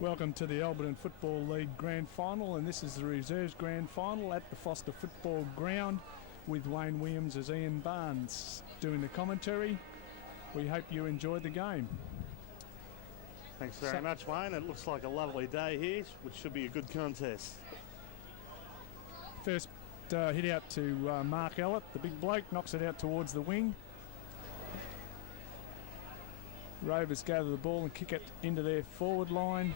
Welcome to the Alberton Football League Grand Final, and this is the Reserves Grand Final at the Foster Football Ground with Wayne Williams as Ian Barnes doing the commentary. We hope you enjoyed the game. Thanks very much, Wayne. It looks like a lovely day here, which should be a good contest. First hit out to Mark Ellett, the big bloke, knocks it out towards the wing. Rovers gather the ball and kick it into their forward line.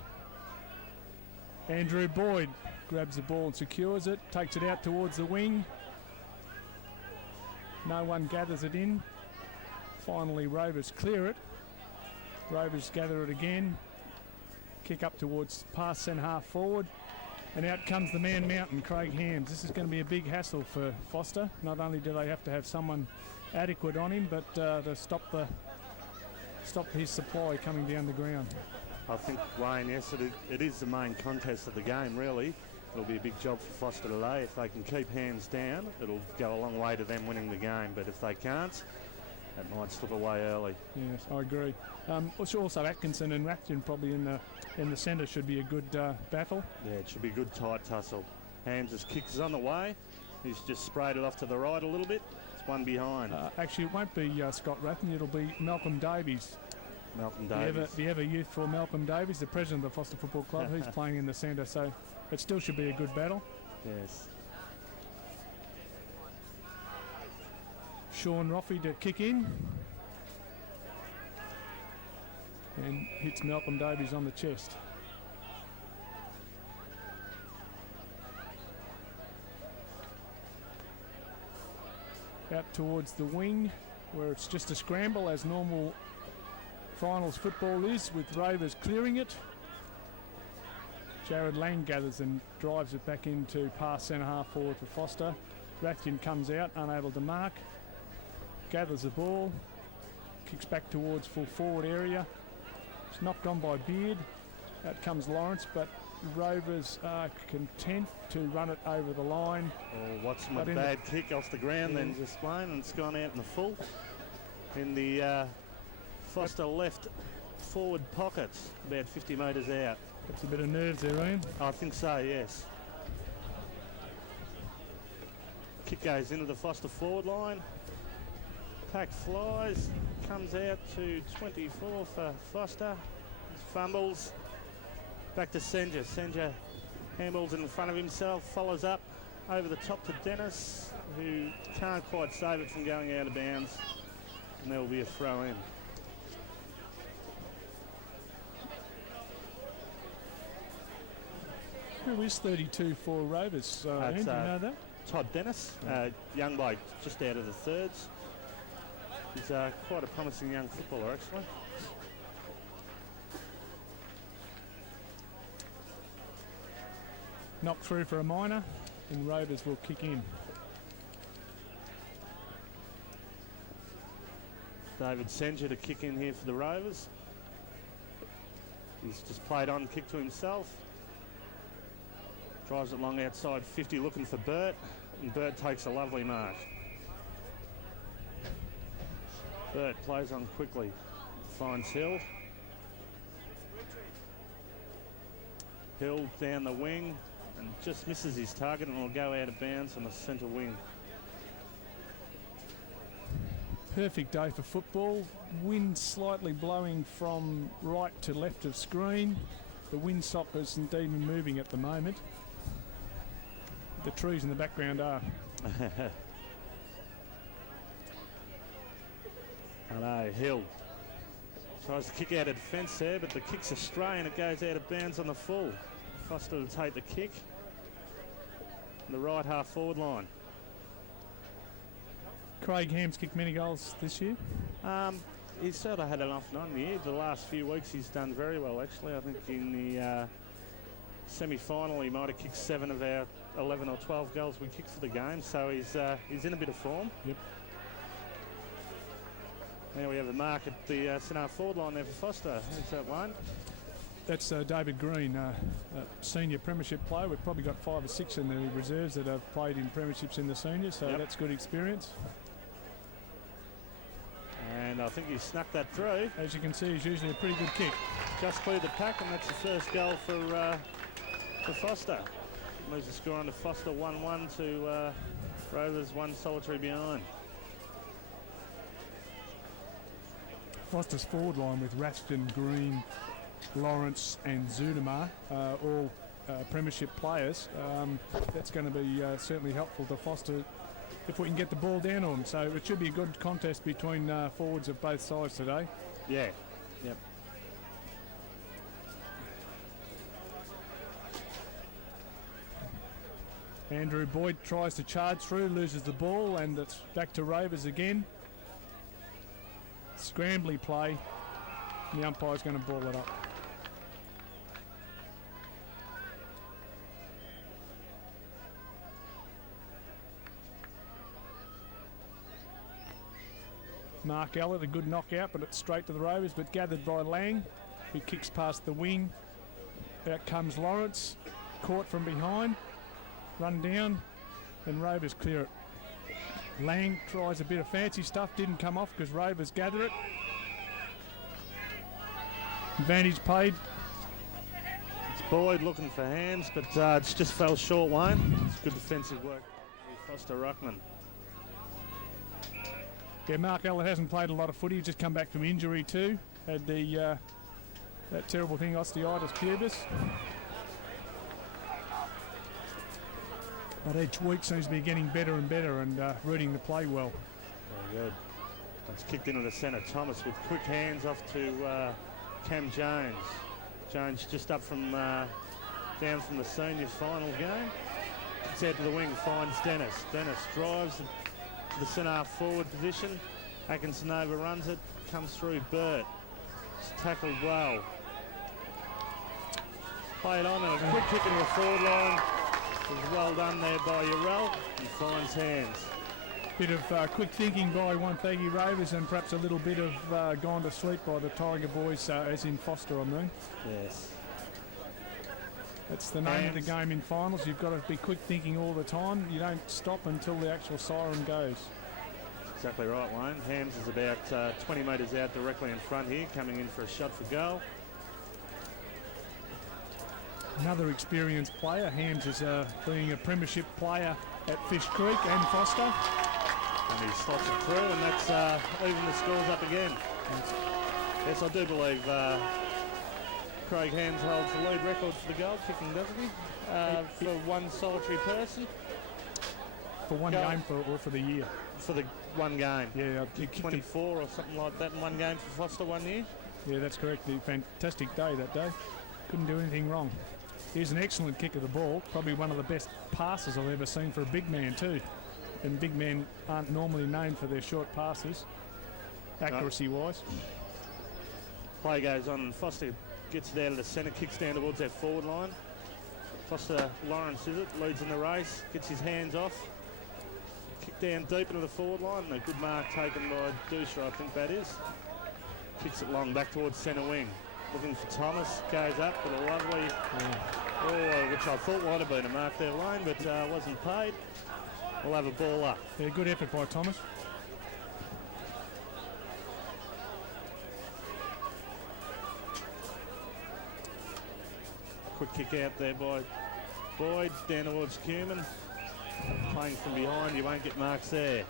Andrew Boyd grabs the ball and secures it, takes it out towards the wing. No one gathers it in. Finally, Rovers clear it. Rovers gather it again. Kick up towards past centre half forward. And out comes the man mountain, Craig Hams. This is going to be a big hassle for Foster. Not only do they have to have someone adequate on him, but to stop his supply coming down the ground. I think, Wayne, yes, it is the main contest of the game, really. It'll be a big job for Foster today. If they can keep hands down, it'll go a long way to them winning the game. But if they can't, that might slip away early. Yes, I agree. Also Atkinson and Rathjen probably in the centre should be a good battle. Yeah, it should be a good tight tussle. Hams' kick is on the way. He's just sprayed it off to the right a little bit. It's one behind. Actually, it won't be Scott Rathjen. It'll be Malcolm Davies. Malcolm Davies. The ever youthful Malcolm Davies, the president of the Foster Football Club. He's playing in the centre, so it still should be a good battle. Yes. Sean Roffey to kick in. And hits Malcolm Davies on the chest. Out towards the wing, where it's just a scramble as normal finals football is, with Rovers clearing it. Jared Lang gathers and drives it back into past centre half forward for Foster. Rathjen comes out, unable to mark. Gathers the ball, kicks back towards full forward area. It's knocked on by Beard. Out comes Lawrence, but Rovers are content to run it over the line. Oh, Watson with a bad kick off the ground, then just playing, and it's gone out in the full. In the Foster left forward pocket, about 50 metres out. That's a bit of nerves there, Ian. I think so, yes. Kick goes into the Foster forward line. Pack flies, comes out to 24 for Foster. Fumbles. Back to Senja. Senja handballs in front of himself, follows up over the top to Dennis, who can't quite save it from going out of bounds. And there will be a throw in. Who is 32 for Rovers? Ian, do you know that? Todd Dennis, young bloke, just out of the thirds. He's quite a promising young footballer, actually. Knocked through for a minor, and Rovers will kick in. David Senja to kick in here for the Rovers. He's just played on, kick to himself. Drives it long outside 50, looking for Burt, and Burt takes a lovely mark. Burt plays on quickly, finds Hill. Hill down the wing and just misses his target and will go out of bounds on the centre wing. Perfect day for football. Wind slightly blowing from right to left of screen. The windsock isn't even moving at the moment. The trees in the background are. I know, Hill tries to kick out of defence there, but the kick's astray and it goes out of bounds on the full. Foster to take the kick. The right half forward line. Craig Hams kicked many goals this year. He's sort of had an off and on year. The last few weeks he's done very well, actually. I think in the semi-final he might have kicked 7 of our 11 or 12 goals we kicked for the game, so he's in a bit of form. Yep. Now we have a mark at the centre forward line there for Foster. Who's that one? That's David Green, a senior premiership player. We've probably got 5 or 6 in the reserves that have played in premierships in the seniors, so that's good experience. And I think he snuck that through. As you can see, he's usually a pretty good kick. just cleared the pack, and that's the first goal for Foster. Moves the score on to Foster 1-1 to Rovers 1 solitary behind. Foster's forward line with Raston, Green, Lawrence and Zudema, all premiership players. That's going to be certainly helpful to Foster if we can get the ball down on them. So it should be a good contest between forwards of both sides today. Yeah, yep. Andrew Boyd tries to charge through, loses the ball, and it's back to Rovers again. Scrambly play, and the umpire's going to ball it up. Mark Ellett, a good knockout, but it's straight to the Rovers, but gathered by Lang, who kicks past the wing. Out comes Lawrence, caught from behind, run down, and Rovers clear it. Lang tries a bit of fancy stuff, didn't come off because Rovers gather it. Advantage paid. It's Boyd looking for hands, but it's just fell short, Wayne. It's good defensive work with Foster Ruckman. Yeah, Mark Ellett hasn't played a lot of footy. He's just come back from injury too. Had the that terrible thing, osteitis pubis. But each week seems to be getting better and better and reading the play well. Very good. It's kicked into the centre. Thomas with quick hands off to Cam Jones. Jones just up from down from the senior final game. Gets out to the wing, finds Dennis. Dennis drives to the centre half forward position. Atkinson overruns it, comes through Burt. It's tackled well. Played on and a quick kick into the forward line. It was well done there by Urell. He finds hands. Bit of quick thinking by Wonthaggi Rovers and perhaps a little bit of gone to sleep by the Tiger boys, as in Foster, I mean. Yes. That's the name of the game in finals. You've got to be quick thinking all the time. You don't stop until the actual siren goes. Exactly right, Wayne. Hams is about 20 metres out directly in front here, coming in for a shot for goal. Another experienced player. Hams is being a premiership player at Fish Creek and Foster. And he slots it through, and that's even the scores up again. Yes, I do believe Craig Hams holds the lead record for the goal kicking, doesn't he? For one solitary person. For one game or for the year? For the one game. Yeah, 24 or something like that in one game for Foster 1 year. Yeah, that's correct. A fantastic day that day. Couldn't do anything wrong. Here's an excellent kick of the ball. Probably one of the best passes I've ever seen for a big man too. And big men aren't normally known for their short passes, accuracy-wise. Play goes on and Foster gets it out of the centre, kicks down towards that forward line. Foster Lawrence is it, leads in the race, gets his hands off. Kick down deep into the forward line, and a good mark taken by Dusha, I think that is. Kicks it long back towards centre wing. Looking for Thomas, goes up with a lovely, which I thought might have been a mark there, Lane, but wasn't paid. We'll have a ball up. Yeah, good effort by Thomas. Quick kick out there by Boyd, down towards Cumin. Playing from behind, you won't get marks there.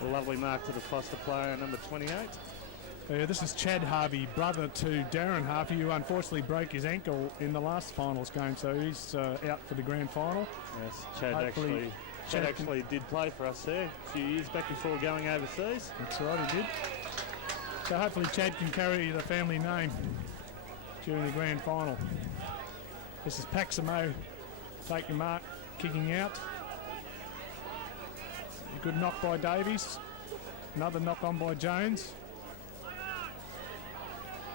A lovely mark to the Foster player, number 28. This is Chad Harvey, brother to Darren Harvey, who unfortunately broke his ankle in the last finals game, so he's out for the grand final. Yes, Chad actually did play for us there a few years back before going overseas. That's right, he did. So hopefully Chad can carry the family name during the grand final. This is Paximo taking mark, kicking out. A good knock by Davies. Another knock on by Jones.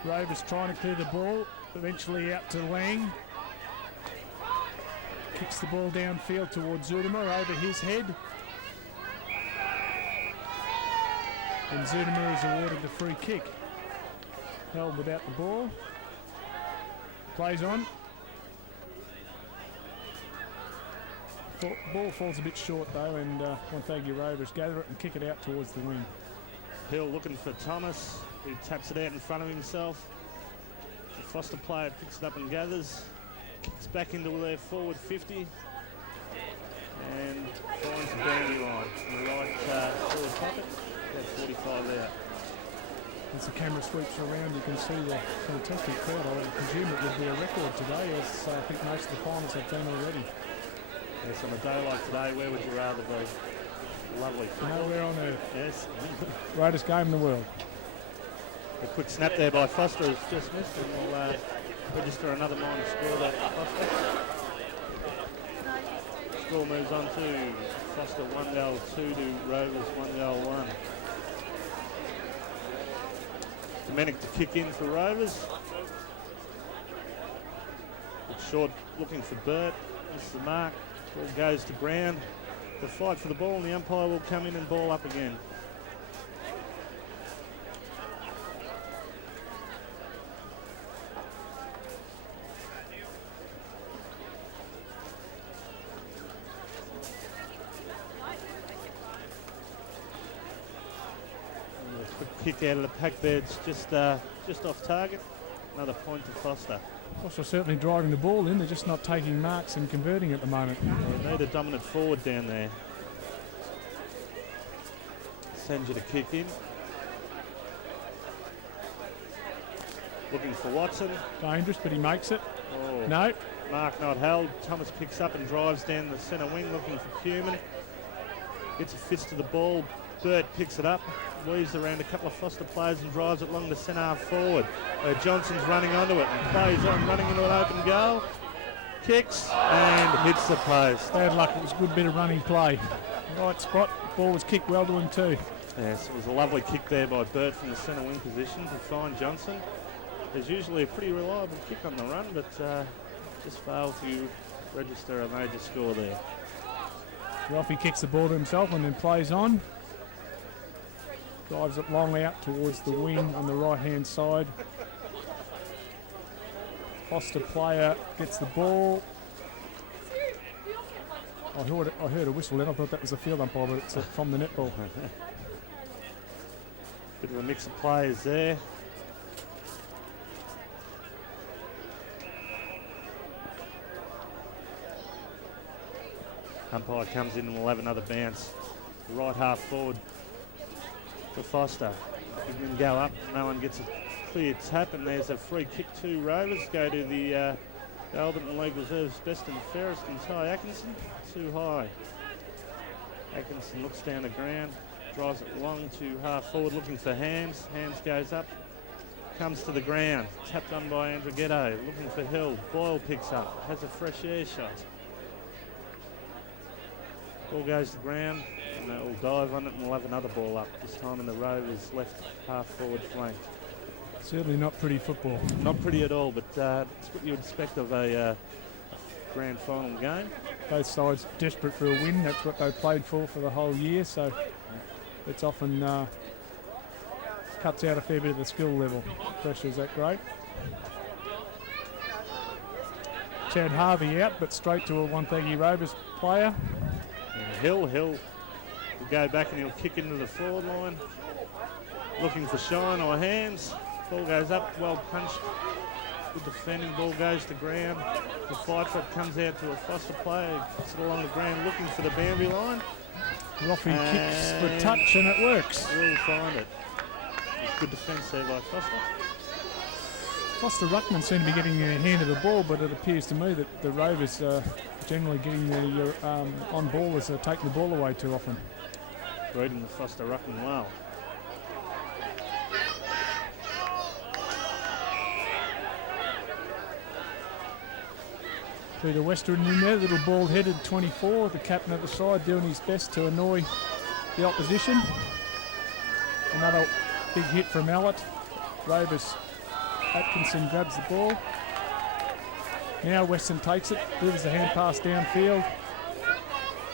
Rovers trying to clear the ball, eventually out to Lang. Kicks the ball downfield towards Zudema, over his head. And Zudema is awarded the free kick. Held without the ball. Plays on. Ball falls a bit short though, and Wonthaggi Rovers gather it and kick it out towards the wing. Hill looking for Thomas, who taps it out in front of himself. Foster player picks it up and gathers. Kicks back into their forward 50. And finds the boundary line in the right forward pocket. About 45 out. As the camera sweeps around, you can see the fantastic crowd. I would presume it would be a record today, as I think most of the finals have done already. Yes, on a day like today, where would you rather be? Lovely football. Nowhere on earth. Yes. Greatest game in the world. A quick snap there by Foster is just missed, and we'll register another minor score there for Foster. Score moves on to Foster 1 goal 2 to Rovers 1 goal 1. Domenic to kick in for Rovers. It's short looking for Burt. This is the mark. Ball goes to ground. The fight for the ball, and the umpire will come in and ball up again. Kick out of the pack there, it's just off target. Another point to Foster. Foster certainly driving the ball in, they're just not taking marks and converting at the moment. They need a dominant forward down there. Sends you to kick in. Looking for Watson. Dangerous, but he makes it. Oh. No. Mark not held. Thomas picks up and drives down the centre wing looking for Cumin. Gets a fist to the ball. Burt picks it up, weaves around a couple of Foster players and drives it along the centre half forward. Johnson's running onto it and plays on, running into an open goal. Kicks and hits the post. Bad luck, it was a good bit of running play. Right spot, ball was kicked well to him too. Yes, it was a lovely kick there by Burt from the centre wing position to find Johnson. There's usually a pretty reliable kick on the run, but just failed to register a major score there. Ralphie kicks the ball to himself and then plays on. Drives it long out towards the wing on the right-hand side. Foster player gets the ball. I heard a whistle then. I thought that was a field umpire, but it's from the netball. Bit of a mix of players there. Umpire comes in and we'll have another bounce. The right half forward for Foster. He can go up, no one gets a clear tap, and there's a free kick to Rovers. Go to the Alberton Reserves best and fairest, and Ty Atkinson. Too high. Atkinson looks down the ground, drives it long to half forward, looking for Hams. Hams goes up, comes to the ground, tapped on by Andrighetto, looking for Hill. Boyle picks up, has a fresh air shot. Ball goes to ground, and they'll dive on it, and we'll have another ball up, this time in the Rovers left half forward flank. Certainly not pretty football. Not pretty at all, but it's what you would expect of a grand final game. Both sides desperate for a win. That's what they played for the whole year, so it's often cuts out a fair bit of the skill level. Pressure's that great. Chad Harvey out, but straight to a Wonthaggi Rovers player. Hill will go back and he'll kick into the forward line. Looking for Shine or Hams. Ball goes up, well punched. Good defending, ball goes to ground. The fight for it comes out to a Foster player. Gets it along the ground looking for the boundary line. Roffey kicks for touch and it works. We'll find it. Good defence there by Foster. Foster ruckmen seem to be getting their hand of the ball, but it appears to me that the Rovers are generally getting the on-ballers taking the ball away too often. Reading the Foster ruckman well. Peter Western in there, little bald-headed 24, the captain at the side, doing his best to annoy the opposition. Another big hit from Allett. Rovers. Atkinson grabs the ball. Now Weston takes it, delivers a hand pass downfield.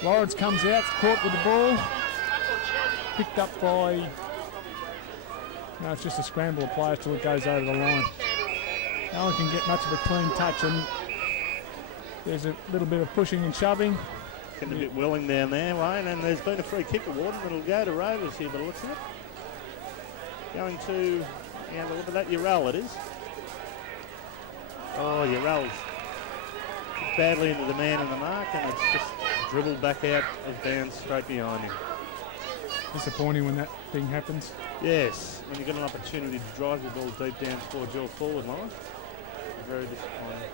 Lawrence comes out, caught with the ball. Picked up by... No, it's just a scramble of players till it goes over the line. No one can get much of a clean touch, and there's a little bit of pushing and shoving. Getting a bit willing down there, Wayne, and there's been a free kick awarded, and it'll go to Rovers here by the looks of it. Going to... Yeah, look at that, Urell it is. Oh, he rolls badly into the man in the mark, and it's just dribbled back out of bounds straight behind him. Disappointing when that thing happens. Yes, when you've got an opportunity to drive the ball deep down towards your forward line. Very disappointing.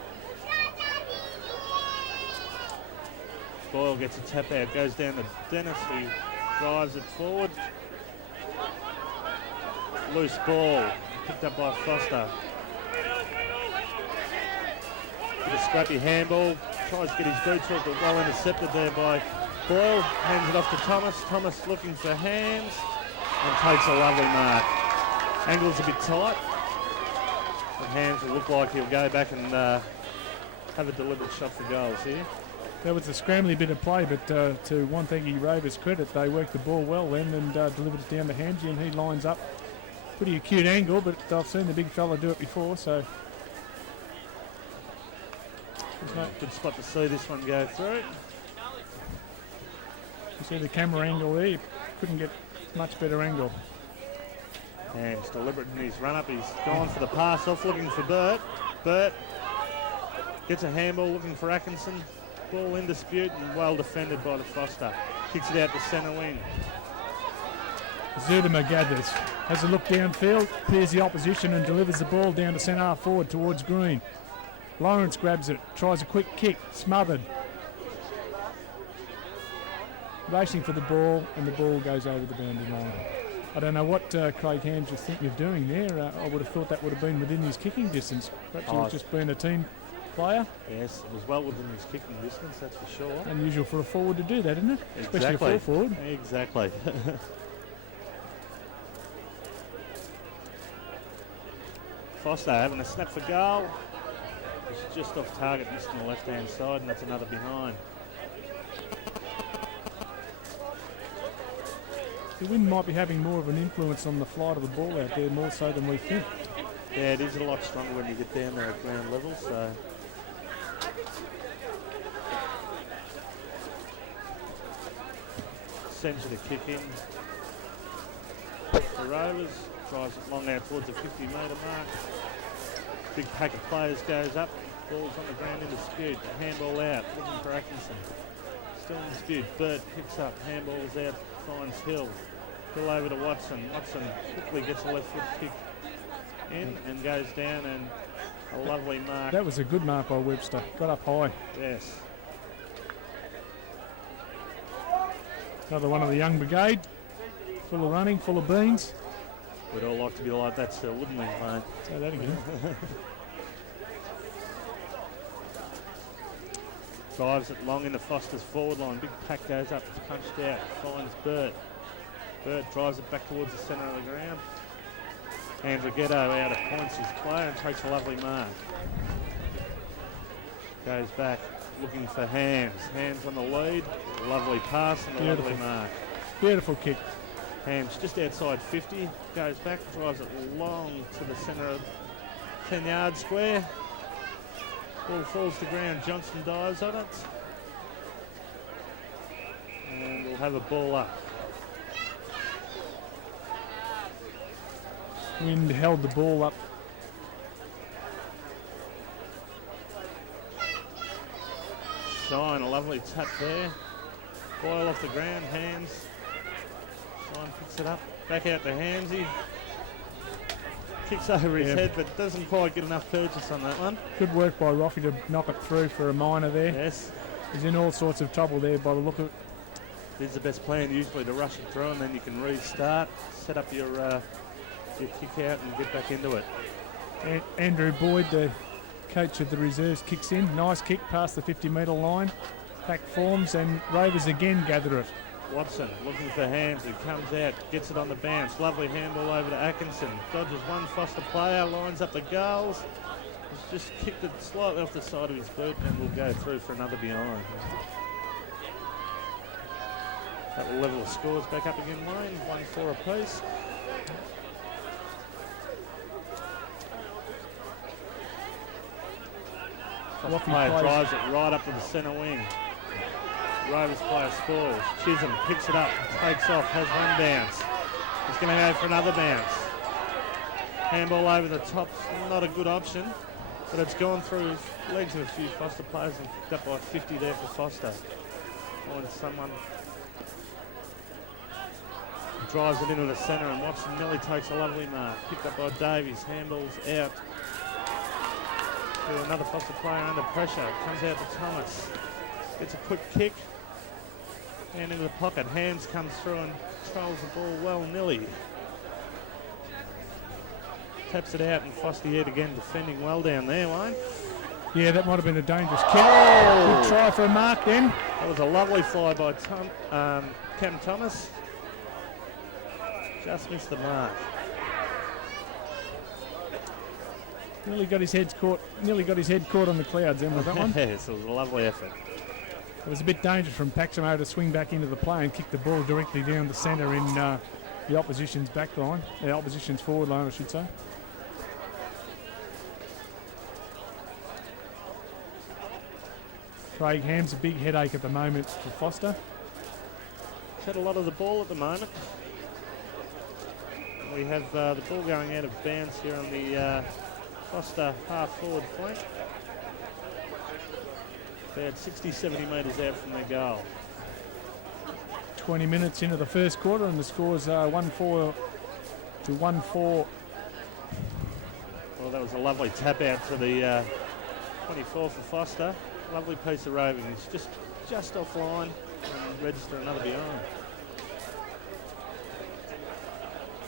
Boyle gets a tap out, goes down to Dennis, who drives it forward. Loose ball, picked up by Foster. With a scrappy handball, tries to get his boots off, but well intercepted there by Boyle. Hands it off to Thomas. Thomas looking for hands and takes a lovely mark. Angle's a bit tight. And Hands will look like he'll go back and have a deliberate shot for goals here. That was a scrambly bit of play, but to Wonthaggi Rovers' credit, they worked the ball well then and delivered it down to Hamsey, and he lines up. Pretty acute angle, but I've seen the big fella do it before, so... Good spot to see this one go through. You see the camera angle there, you couldn't get much better angle. Hands deliberate in his run-up, he's gone for the pass off, looking for Burt. Burt gets a handball, looking for Atkinson. Ball in dispute and well defended by the Foster. Kicks it out to centre wing. Zudema gathers, has a look downfield, clears the opposition and delivers the ball down to centre half forward towards Green. Lawrence grabs it, tries a quick kick, smothered. Racing for the ball, and the ball goes over the boundary line. I don't know what Craig Hams was thinking of doing there. I would have thought that would have been within his kicking distance. Perhaps he was just being a team player. Yes, it was well within his kicking distance, that's for sure. Unusual for a forward to do that, isn't it? Exactly. Especially a full forward. Exactly. Foster having a snap for goal. It's just off target, missed on the left-hand side, and that's another behind. The wind might be having more of an influence on the flight of the ball out there, more so than we think. Yeah, it is a lot stronger when you get down there at ground level, so... Sends it a kick in. The Rovers drives it long out towards the 50-metre mark. Big pack of players goes up. Ball's on the ground in dispute. A handball out, looking for Atkinson. Still in dispute. Burt picks up. Handball's out, finds Hill. Hill over to Watson. Watson quickly gets a left foot kick in and goes down, and a lovely mark. That was a good mark by Webster. Got up high. Yes. Another one of the young brigade. Full of running, full of beans. We'd all like to be like that still, wouldn't we, mate? Say that again. Drives it long into Foster's forward line. Big pack goes up, it's punched out, finds Burt. Burt drives it back towards the centre of the ground. Andrew Ghetto out of points his player and takes a lovely mark. Goes back, looking for Hands. Hands on the lead. Lovely pass and a lovely mark. Beautiful kick. Hams just outside 50, goes back, drives it long to the centre of 10-yard square. Ball falls to ground, Johnson dives on it. And we'll have a ball up. Wind held the ball up. Shine, a lovely tap there. Boyle off the ground, Hands. Shine picks it up, back out to Hamsey. Kicks over his head, but doesn't quite get enough purchase on that one. Good work by Rocky to knock it through for a minor there. Yes. He's in all sorts of trouble there by the look of it. This is the best plan usually, to rush it through, and then you can restart, set up your kick out and get back into it. Andrew Boyd, the coach of the reserves, kicks in. Nice kick past the 50-metre line. Pack forms and Rovers again gather it. Watson looking for Hands, who comes out, gets it on the bounce. Lovely handball over to Atkinson. Dodges one Foster player, lines up the goals. He's just kicked it slightly off the side of his boot and will go through for another behind. That will level the scores back up again, Wayne. 1-4 apiece. Foster player drives it right up to the centre wing. Rovers player scores. Chisholm picks it up, takes off, has one bounce. He's going to go for another bounce. Handball over the top, not a good option. But it's gone through his legs of a few Foster players and picked up by 50 there for Foster. Finds someone. Drives it into the centre and Watson nearly takes a lovely mark. Picked up by Davies, handballs out to another Foster player under pressure. Comes out to Thomas. Gets a quick kick. And into the pocket. Hands comes through and controls the ball well, Nilly. Taps it out and Foster yet again defending well down there, Wayne. Yeah, that might have been a dangerous kick. Good try for a mark then. That was a lovely fly by Cam Thomas. Just missed the mark. Nearly got his head caught on the clouds then with that one. Yes, it was a lovely effort. It was a bit dangerous from Paximo to swing back into the play and kick the ball directly down the centre in the opposition's back line, the opposition's forward line, I should say. Craig Ham's a big headache at the moment for Foster. He's had a lot of the ball at the moment. We have the ball going out of bounds here on the Foster half-forward flank. About 60, 70 metres out from their goal. 20 minutes into the first quarter and the score's 1-4 to 1-4. Well, that was a lovely tap out to the 24 for Foster. Lovely piece of roving. It's just offline and register another behind.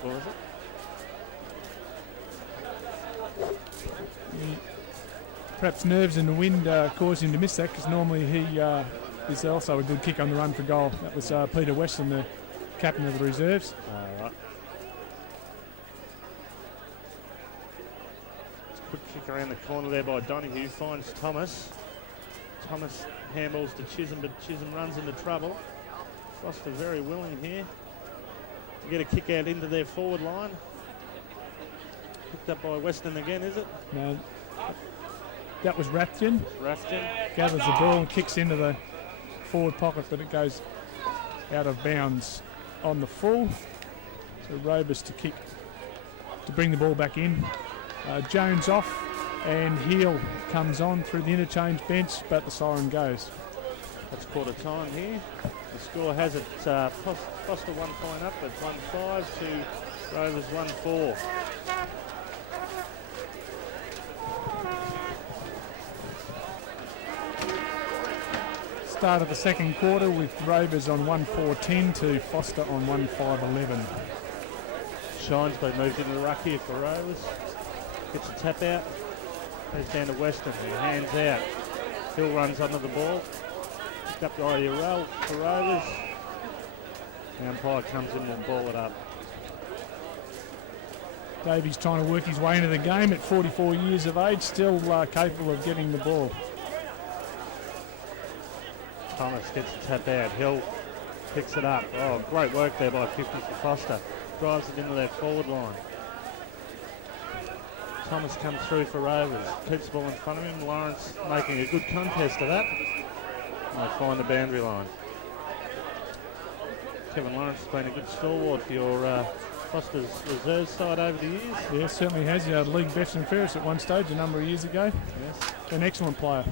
What was it? Perhaps nerves and the wind caused him to miss that because normally he is also a good kick on the run for goal. That was Peter Weston, the captain of the reserves. Right. Quick kick around the corner there by Donahue. Finds Thomas. Thomas handballs to Chisholm, but Chisholm runs into trouble. Foster very willing here to get a kick out into their forward line. Picked up by Weston again, is it? No. That was Rathjen. Gathers the ball and kicks into the forward pocket, but it goes out of bounds on the full. So Rovers to kick to bring the ball back in. Jones off and Heel comes on through the interchange bench, but the siren goes. That's quarter time here. The score has it Foster 1 point up at 1-5 to Rovers 1-4. Start of the second quarter with Rovers on 1-4-10 to Foster on 1-5-11. Shine's been moved into the ruck here for Rovers. Gets a tap out. Goes down to Weston. Hands out. Hill runs under the ball. Picked up by Urell for Rovers. The umpire comes in and ball it up. Davies trying to work his way into the game at 44 years of age, still capable of getting the ball. Thomas gets a tap out. Hill picks it up. Oh, great work there by 50 for Foster. Drives it into their forward line. Thomas comes through for Rovers. Keeps the ball in front of him. Lawrence making a good contest of that. And they find the boundary line. Kevin Lawrence has been a good stalwart for your Foster's reserve side over the years. Yeah, certainly has. He had league best and fairest at one stage a number of years ago. Yes. An excellent player.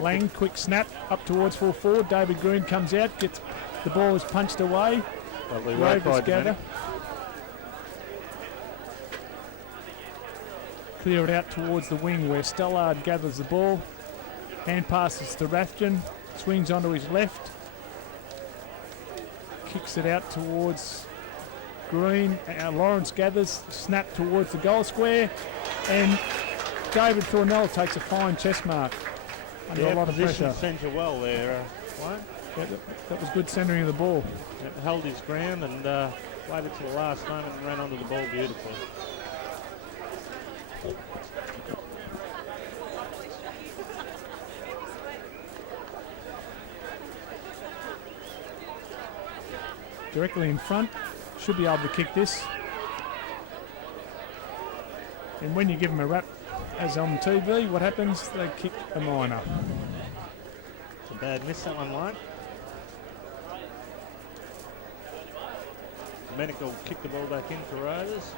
Lang, quick snap up towards full forward. David Green comes out, gets the ball is punched away. Lovely work by gather. Clear it out towards the wing where Stellard gathers the ball. Hand passes to Rathjen, swings onto his left. Kicks it out towards Green. Lawrence gathers, snap towards the goal square. And David Thornell takes a fine chest mark. Under a lot of pressure. Centre well there, Wayne. Yeah, that was good centering of the ball. Held his ground and waited to the last moment and ran onto the ball beautifully. Directly in front, should be able to kick this. And when you give them a rap, as on TV, what happens? They kick a minor. It's a bad miss, that one, Wayne. Domenic will kick the ball back in for Rovers.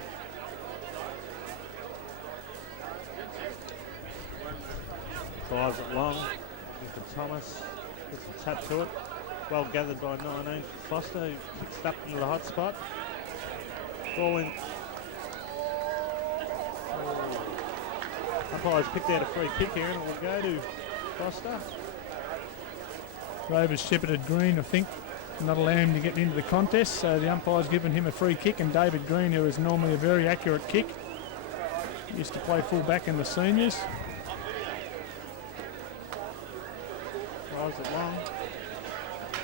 Drives it long. Into Thomas. Gets a tap to it. Well gathered by 19 for Foster, who kicks it up into the hot spot. Ball in. Umpires picked out a free kick here and it will go to Foster. Rovers shepherded Green, I think, not allowing him to get into the contest, so the umpire's given him a free kick, and David Green, who is normally a very accurate kick, used to play full back in the seniors. Drives it long.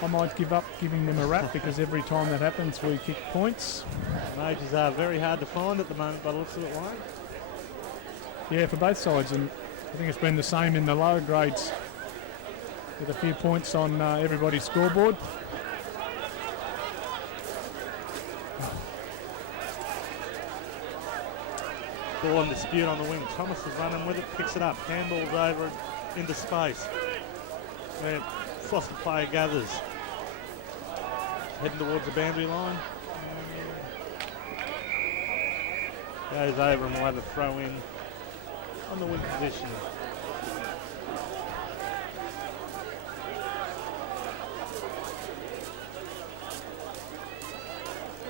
I might give up giving them a rap because every time that happens we kick points. Majors are very hard to find at the moment by the looks of it, Wayne. Yeah, for both sides, and I think it's been the same in the lower grades with a few points on everybody's scoreboard. Ball in dispute on the wing. Thomas is running with it, picks it up, handballs over it into space. Where Foster player gathers. Heading towards the boundary line. Goes over and we'll have a throw in on the wing position.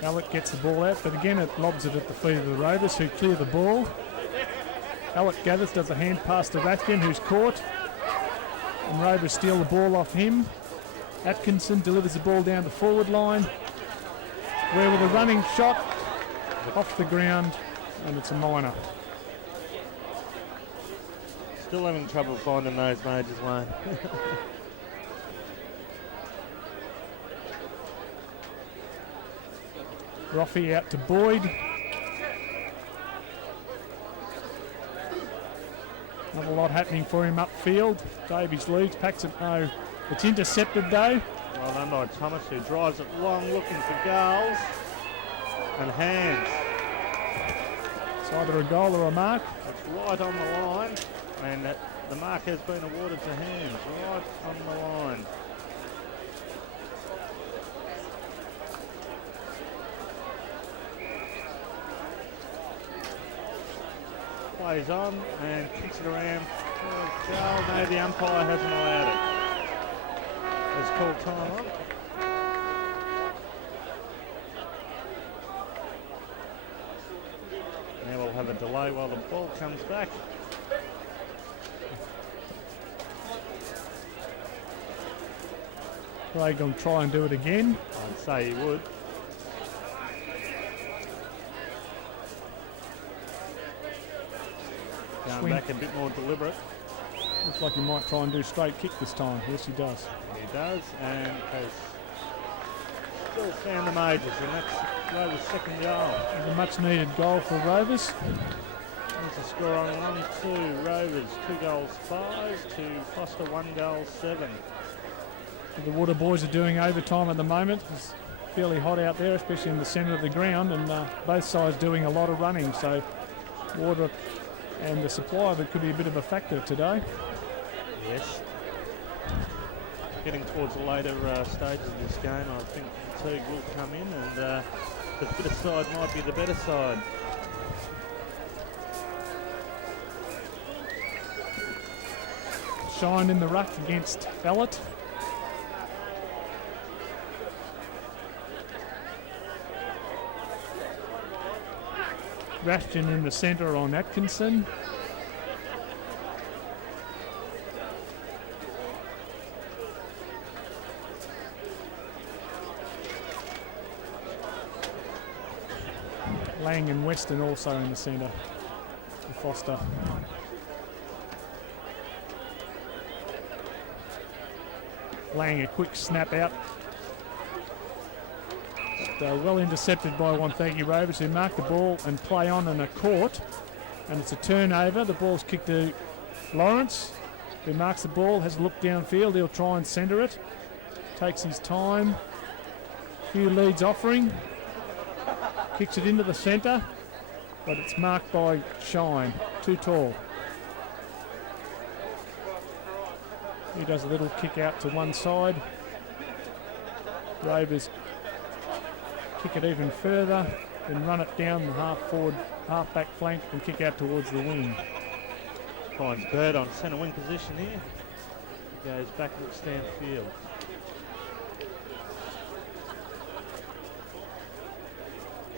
Alec gets the ball out, but again it lobs it at the feet of the Rovers, who clear the ball. Alec gathers, does a hand pass to Ratkin, who's caught. And Rovers steal the ball off him. Atkinson delivers the ball down the forward line, where with a running shot off the ground, and it's a minor. Still having trouble finding those Majors, Wayne. Roffey out to Boyd. Not a lot happening for him upfield. Davies leads, packs it. No, it's intercepted though. Well done by Thomas, who drives it long, looking for goals and hands. It's either a goal or a mark. It's right on the line, and the mark has been awarded to hands. Right on the line. Plays on and kicks it around for a goal. No, the umpire hasn't allowed it. Has called time on. Now we'll have a delay while the ball comes back. Craig will try and do it again. I'd say he would. Going Swing. back a bit more deliberate. Looks like he might try and do straight kick this time. Yes, he does. He does, and has still found the Majors, and that's Rovers' second goal. It's a much needed goal for Rovers. There's the score on 1-2. Rovers 2 goals 5 to Foster 1 goal 7. The Water boys are doing overtime at the moment. It's fairly hot out there, especially in the centre of the ground, and both sides doing a lot of running. So Water and the supply of it could be a bit of a factor today. Yes. Getting towards the later stages of this game, I think fatigue will come in, and the fitter side might be the better side. Shine in the ruck against Ballot. Rashton in the centre on Atkinson. Lang and Weston also in the centre for Foster. Lang a quick snap out. Well intercepted by Wonthaggi Rovers, who mark the ball and play on and are caught. And it's a turnover. The ball's kicked to Lawrence, who marks the ball, has a look downfield. He'll try and centre it. Takes his time. Few leads offering. Kicks it into the centre, but it's marked by Shine. Too tall. He does a little kick out to one side. Rovers kick it even further, then run it down the half forward, half back flank and kick out towards the wing. Finds Bird on centre wing position here. He goes back to Stanfield.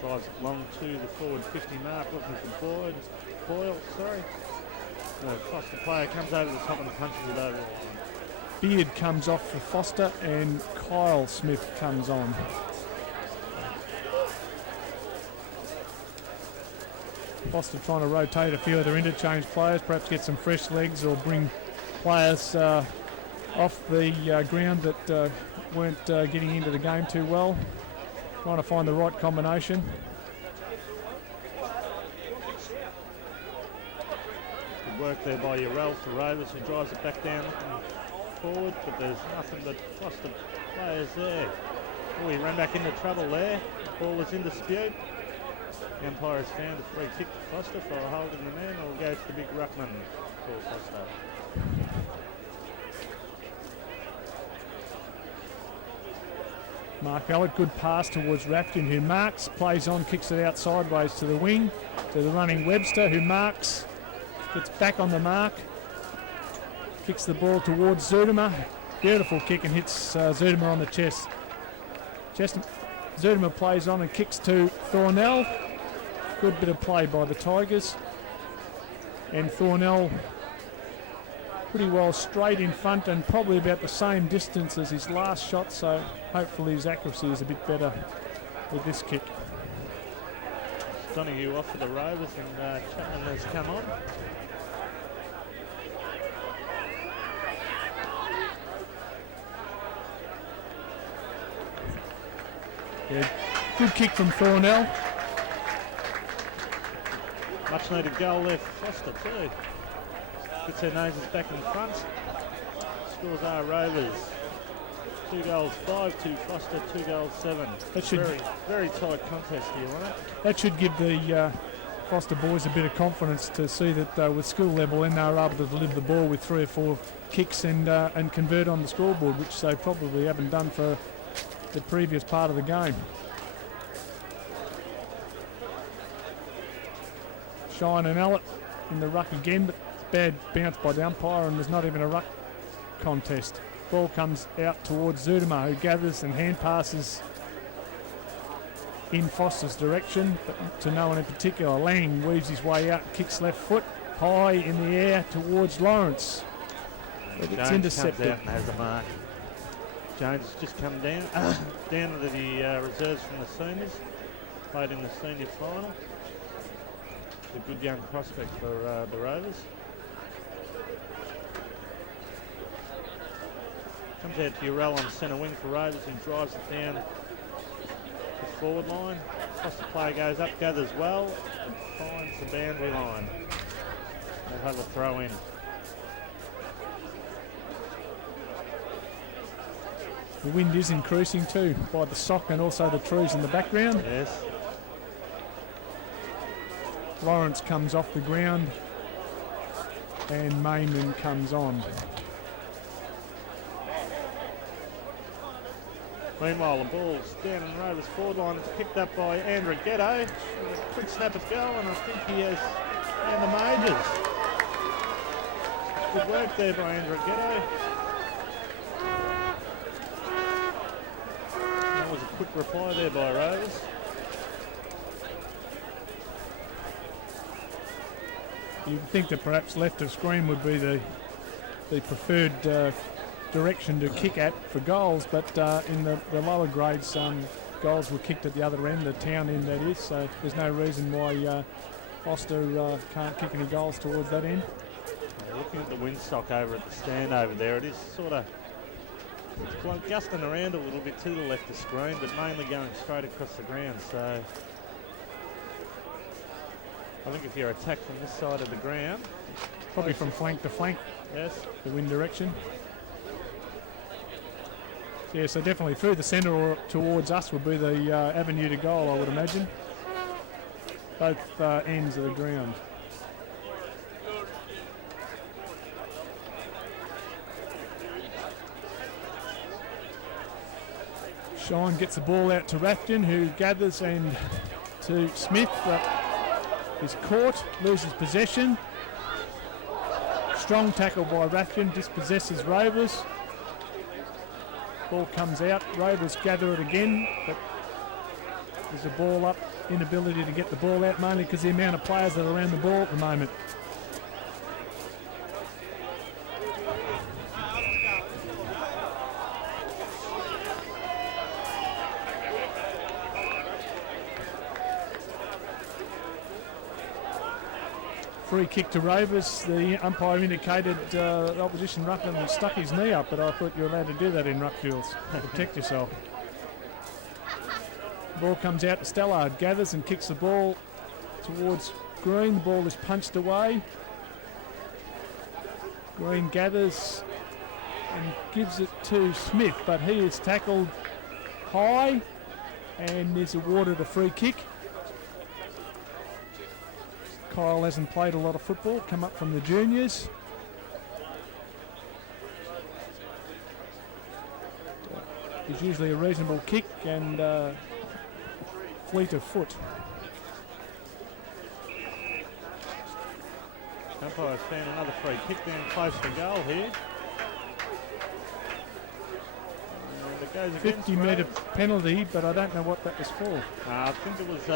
Drives it long to the forward 50 mark, looking for Boyle, sorry. The Foster player comes over the top and punches it over the line. Beard comes off for Foster and Kyle Smith comes on. Foster trying to rotate a few of their interchange players, perhaps get some fresh legs or bring players off the ground that weren't getting into the game too well. Trying to find the right combination. Good work there by Urell for Rovers, who drives it back down forward, but there's nothing but Foster players there. Oh, he ran back into trouble there. The ball was in dispute. The umpire has found a free kick to Foster for holding the man, or go to the big ruckman for Foster. Mark Allett, good pass towards Rafton, who marks, plays on, kicks it out sideways to the wing, to the running Webster, who marks, gets back on the mark, kicks the ball towards Zudermer. Beautiful kick and hits Zudermer on the chest. Zudermer plays on and kicks to Thornell. Good bit of play by the Tigers. And Thornell pretty well straight in front and probably about the same distance as his last shot, so hopefully his accuracy is a bit better with this kick. Donahue off for the Rovers and Chapman has come on. Yeah, good kick from Thornell. Much needed goal there for Foster too. Gets their noses back in front. Scores are Rovers. 2 goals 5 to Foster, 2 goals 7. That should very tight contest here, won't it? That should give the Foster boys a bit of confidence to see that with skill level then they were able to deliver the ball with 3 or 4 kicks and convert on the scoreboard, which they probably haven't done for the previous part of the game. Shine and Allett in the ruck again, but bad bounce by the umpire and there's not even a ruck contest. Ball comes out towards Zudermer, who gathers and hand passes in Foster's direction, but to no one in particular. Lang weaves his way out, kicks left foot high in the air towards Lawrence. But it's intercepted. Comes out and has a mark. Jones has just come down down to the reserves from the seniors, played in the senior final. A good young prospect for the Rovers. Comes out to Urell on centre wing for Rovers and drives it down the forward line. Foster player goes up, gathers well, and finds the boundary line. They'll have a throw in. The wind is increasing too by the sock and also the trees in the background. Yes. Lawrence comes off the ground and Mayman comes on. Meanwhile, the ball's down in Rovers forward line. It's picked up by Andrew Ghetto. A quick snap of goal, and I think he has found the majors. Good work there by Andrew Ghetto. That was a quick reply there by Rovers. You'd think that perhaps left of screen would be the preferred direction to kick at for goals, but in the lower grades, goals were kicked at the other end, the town end that is, so there's no reason why Foster can't kick any goals towards that end. Looking at the windsock over at the stand over there, it is sort of gusting around a little bit to the left of screen, but mainly going straight across the ground, so I think if you're attacked from this side of the ground, probably from flank to flank, yes, the wind direction. Yeah, so definitely through the centre or towards us would be the avenue to goal, I would imagine. Both ends of the ground. Shine gets the ball out to Rafton, who gathers, and to Smith, but is caught, loses possession. strong tackle by Rathjen, dispossesses Rovers. Ball comes out, Rovers gather it again, but there's a ball up, inability to get the ball out, mainly because the amount of players that are around the ball at the moment. Free kick to Rovers. The umpire indicated the opposition ruckman stuck his knee up, but I thought you're allowed to do that in ruck fields. Protect yourself. Ball comes out to Stellard, gathers and kicks the ball towards Green. The ball is punched away. Green gathers and gives it to Smith, but he is tackled high and is awarded a free kick. Kyle hasn't played a lot of football, come up from the juniors. It's usually a reasonable kick and fleet of foot. Umpire's found another free kick down close to goal here. And it goes 50-metre penalty, but I don't know what that was for. I think it was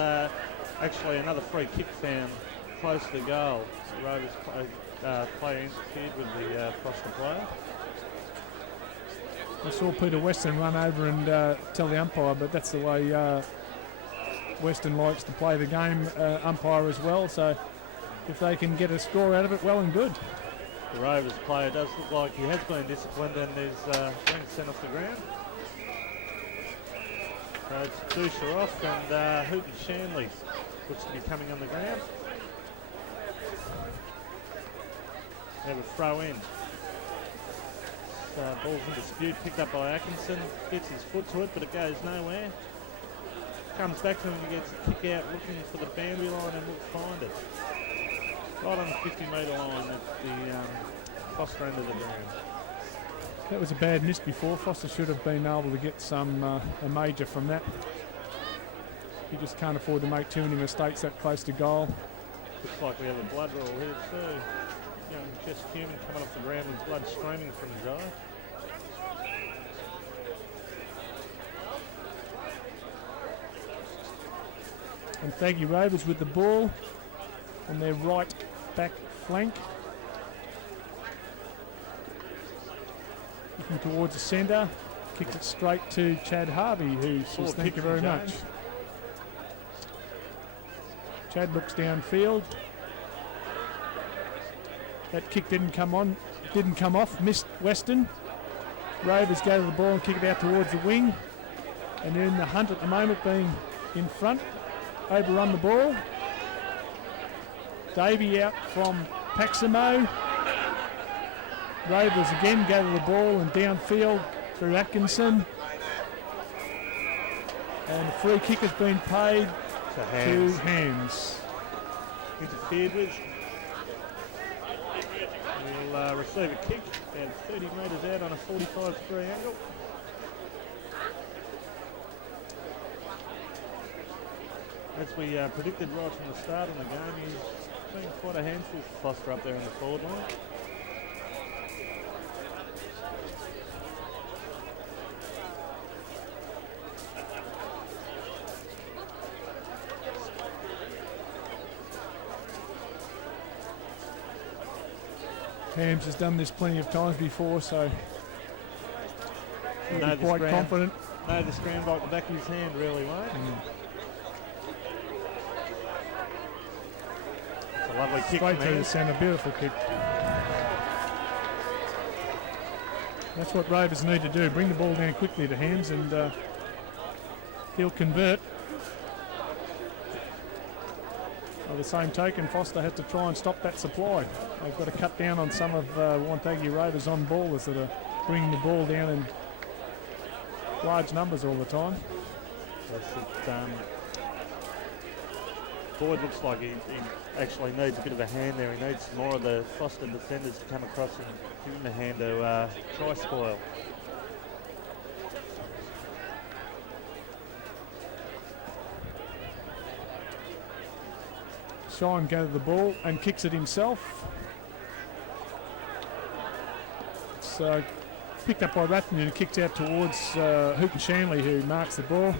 actually another free kick found close to goal. The Rovers player interfered with the Foster player. I saw Peter Weston run over and tell the umpire, but that's the way Weston likes to play the game, umpire as well, so if they can get a score out of it, well and good. The Rovers player does look like he has been disciplined and is being sent off the ground. So it's Dusha off and Hooten Shanley looks to be coming on the ground. Have a throw in. Ball's in dispute, picked up by Atkinson, gets his foot to it, but it goes nowhere. Comes back to him and gets a kick out, looking for the boundary line and will find it. Right on the 50-metre line at the Foster end of the ground. That was a bad miss before. Foster should have been able to get some a major from that. You just can't afford to make too many mistakes that close to goal. Looks like we have a blood roll here too. Young Jess Human coming off the ground with blood streaming from his eye. Wonthaggi Rovers with the ball on their right back flank. Looking towards the centre. Kicks it straight to Chad Harvey, who says thank you very much. Chad looks downfield. That kick didn't come off, missed Weston. Rovers go to the ball and kick it out towards the wing. And they're in the hunt at the moment, being in front. Overrun the ball. Davey out from Paximo. Rovers again go to the ball and downfield through Atkinson. And a free kick has been paid to Hands. Interfered with. We'll receive a kick about 30 metres out on a 45-degree angle. As we predicted right from the start of the game, he's been quite a handful for Foster up there in the forward line. Hams has done this plenty of times before, so he'll be quite confident. Know the scram like the back of his hand really well. It's a lovely kick. Straight through the centre, beautiful kick. That's what Rovers need to do, bring the ball down quickly to Hams and he'll convert. By the same token, Foster had to try and stop that supply. They've got to cut down on some of Wonthaggi Rovers on ballers that are bringing the ball down in large numbers all the time. Boyd looks like he actually needs a bit of a hand there. He needs more of the Foster defenders to come across and give him a hand to try spoil. Shine gathers the ball and kicks it himself. It's picked up by Rathenden, who kicks out towards Hooton Shanley, who marks the ball.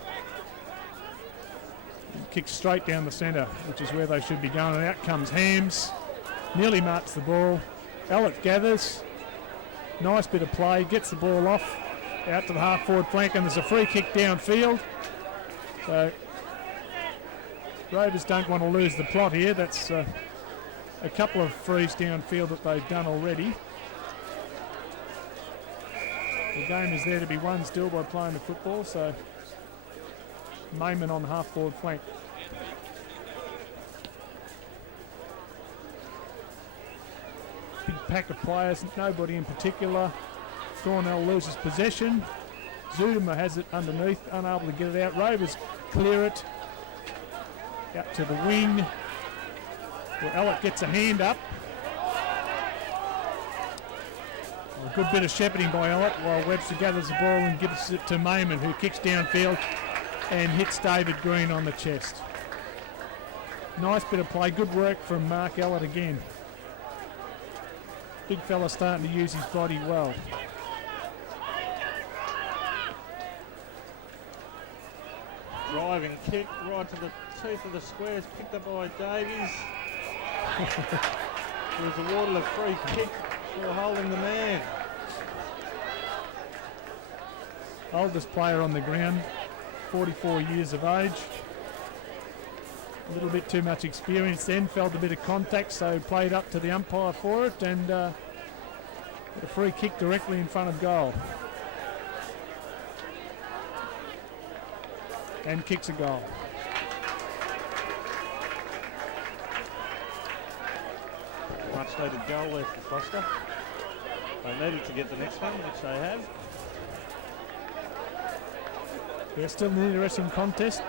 Kicks straight down the centre, which is where they should be going. And out comes Hams. Nearly marks the ball. Ellett gathers. Nice bit of play. Gets the ball off. Out to the half-forward flank, and there's a free kick downfield. So Rovers don't want to lose the plot here. That's a couple of frees downfield that they've done already. The game is there to be won still by playing the football, so Mayman on the half-forward flank. Big pack of players, nobody in particular. Thornell loses possession. Zudimer has it underneath, unable to get it out. Rovers clear it. Out to the wing, where Ellett gets a hand up. A good bit of shepherding by Ellett while Webster gathers the ball and gives it to Mayman, who kicks downfield and hits David Green on the chest. Nice bit of play, good work from Mark Ellett again. Big fella starting to use his body well. Driving kick right to the teeth of the squares, picked up by Davies. He was awarded a free kick for holding the man. Oldest player on the ground, 44 years of age. A little bit too much experience then, felt a bit of contact, so played up to the umpire for it, and a free kick directly in front of goal. And kicks a goal. Much needed goal there for Foster. They needed to get the next one, which they have. Yeah, still an interesting contest.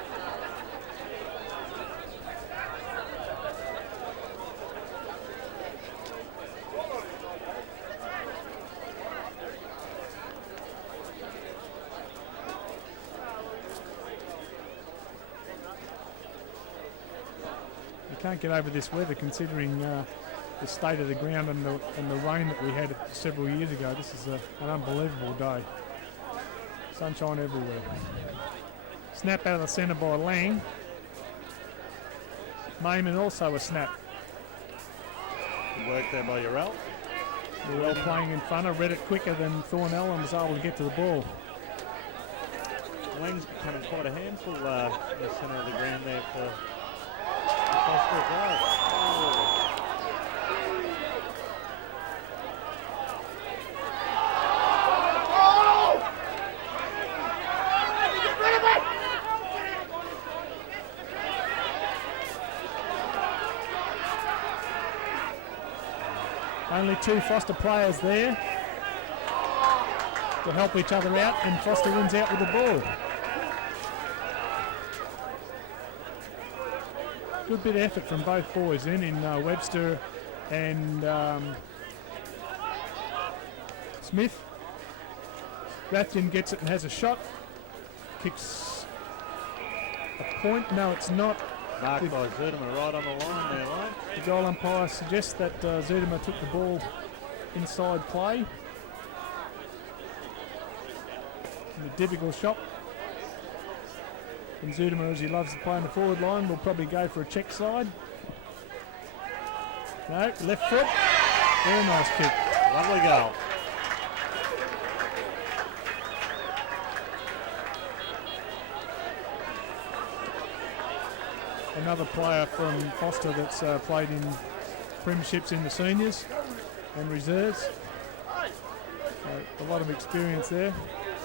Can't get over this weather considering the state of the ground and the rain that we had several years ago. This is an unbelievable day. Sunshine everywhere. Snap out of the centre by Lang. Mayman also a snap. Good work there by Urell. Urell playing in front. I read it quicker than Thornell and was able to get to the ball. Lang's becoming quite a handful in the centre of the ground there for Foster as well. Only two Foster players there to help each other out, and Foster wins out with the ball. Good bit of effort from both boys in Webster and Smith. Rathjen gets it and has a shot. Kicks a point. No, it's not. Marked by Zudimer right on the line there, Lane. The goal umpire suggests that Zudimer took the ball inside play. And a difficult shot. And Zudimer, as he loves to play on the forward line, will probably go for a check side. No, left foot. Very nice kick. Lovely goal. Another player from Foster that's played in premierships in the seniors and reserves. A lot of experience there.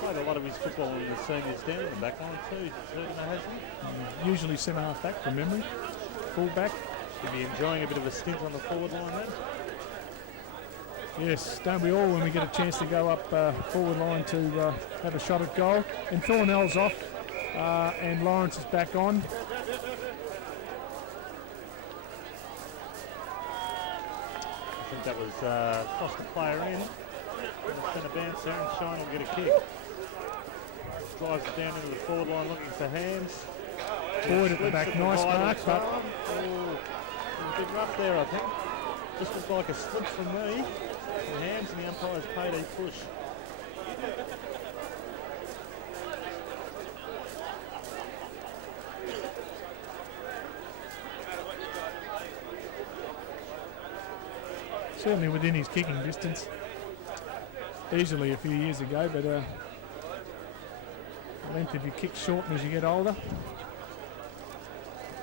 Played a lot of his football in the seniors down in the back line too. Zudimer hasn't. Usually centre half back from memory. Full back. Should be enjoying a bit of a stint on the forward line then. Yes, don't we all when we get a chance to go up forward line to have a shot at goal. And Thornell's off and Lawrence is back on. I think that was Foster player in. Centre bounce there and Shine will get a kick. Drives it down into the forward line looking for hands. Boyd at the back, nice mark, but a bit rough there, I think. Just looked like a slip from me. The hands and the umpires paid a push. Certainly within his kicking distance. Easily a few years ago, but the length of your kick shorten as you get older.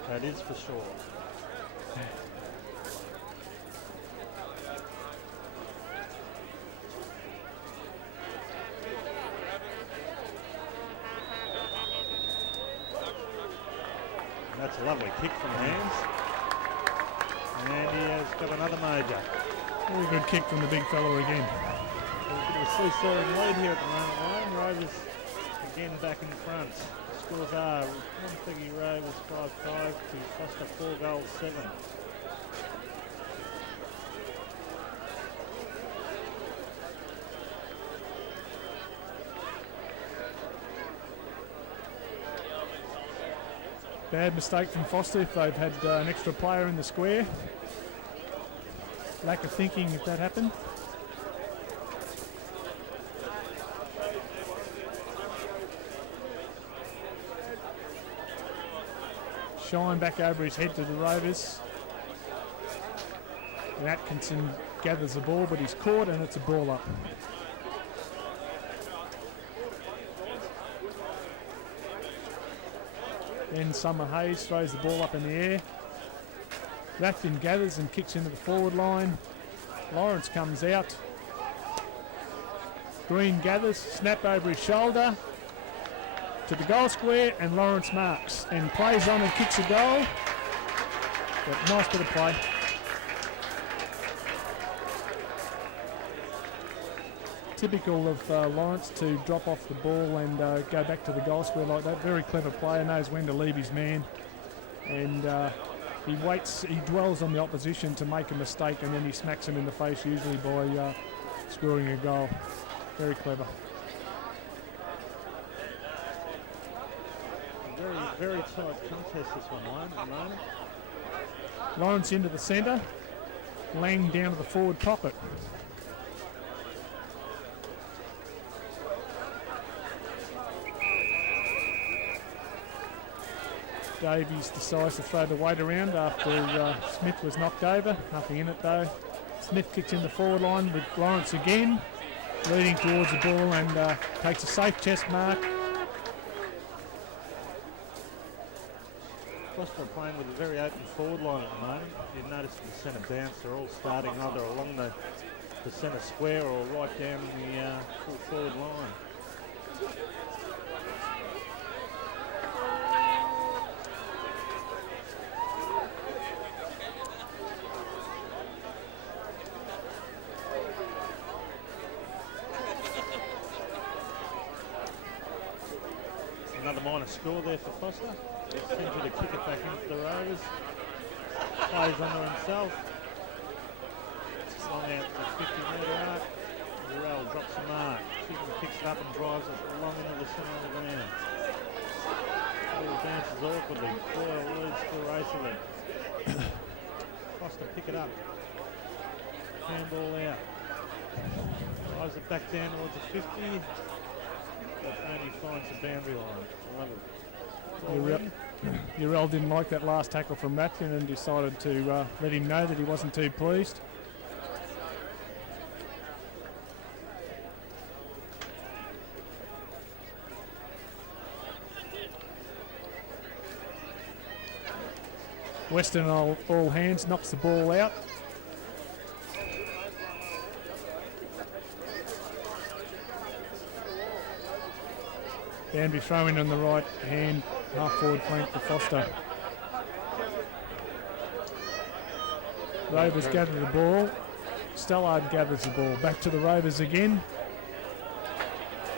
That is for sure. That's a lovely kick from Hands. And he has got another major. Very good kick from the big fella again. There's a bit of a seesawing lead here at the moment, Ryan. Rovers again back in front. Scores are Wonthaggi Rovers 5-5 to Foster 4 goals 7. Bad mistake from Foster if they've had an extra player in the square. Lack of thinking if that happened. Shine back over his head to the Rovers. And Atkinson gathers the ball, but he's caught and it's a ball up. Then Summer Hayes throws the ball up in the air. Rathjen gathers and kicks into the forward line. Lawrence comes out. Green gathers, snap over his shoulder to the goal square, and Lawrence marks and plays on and kicks a goal. But nice bit of play. Typical of Lawrence to drop off the ball and go back to the goal square like that. Very clever player, knows when to leave his man, and he waits, he dwells on the opposition to make a mistake, and then he smacks him in the face, usually by scoring a goal. Very clever. Very, very tight contest this one, Ryan, at the moment. Lawrence into the centre, Lang down to the forward pocket. Davies decides to throw the weight around after Smith was knocked over. Nothing in it though. Smith kicks in the forward line with Lawrence again, leading towards the ball, and takes a safe chest mark. Foster playing with a very open forward line at the moment. You notice in the centre bounce, they're all starting either along the centre square or right down in the full forward line. Another minor score there for Foster. Attempted to kick it back into the Rovers. Plays under himself. Long out to the 50-metre arc. Durrell drops a mark. Chicken picks it up and drives it long into the centre of the ground. Ball bounces awkwardly. Boyle leads to the race of it. Foster pick it up. Handball out. Drives it back down towards the 50. But only finds the boundary line. Love it. Urell didn't like that last tackle from Rathjen and decided to let him know that he wasn't too pleased. Western all hands, knocks the ball out. Danby throwing on the right hand, half forward flank for Foster. Rovers gather the ball. Stellard gathers the ball. Back to the Rovers again.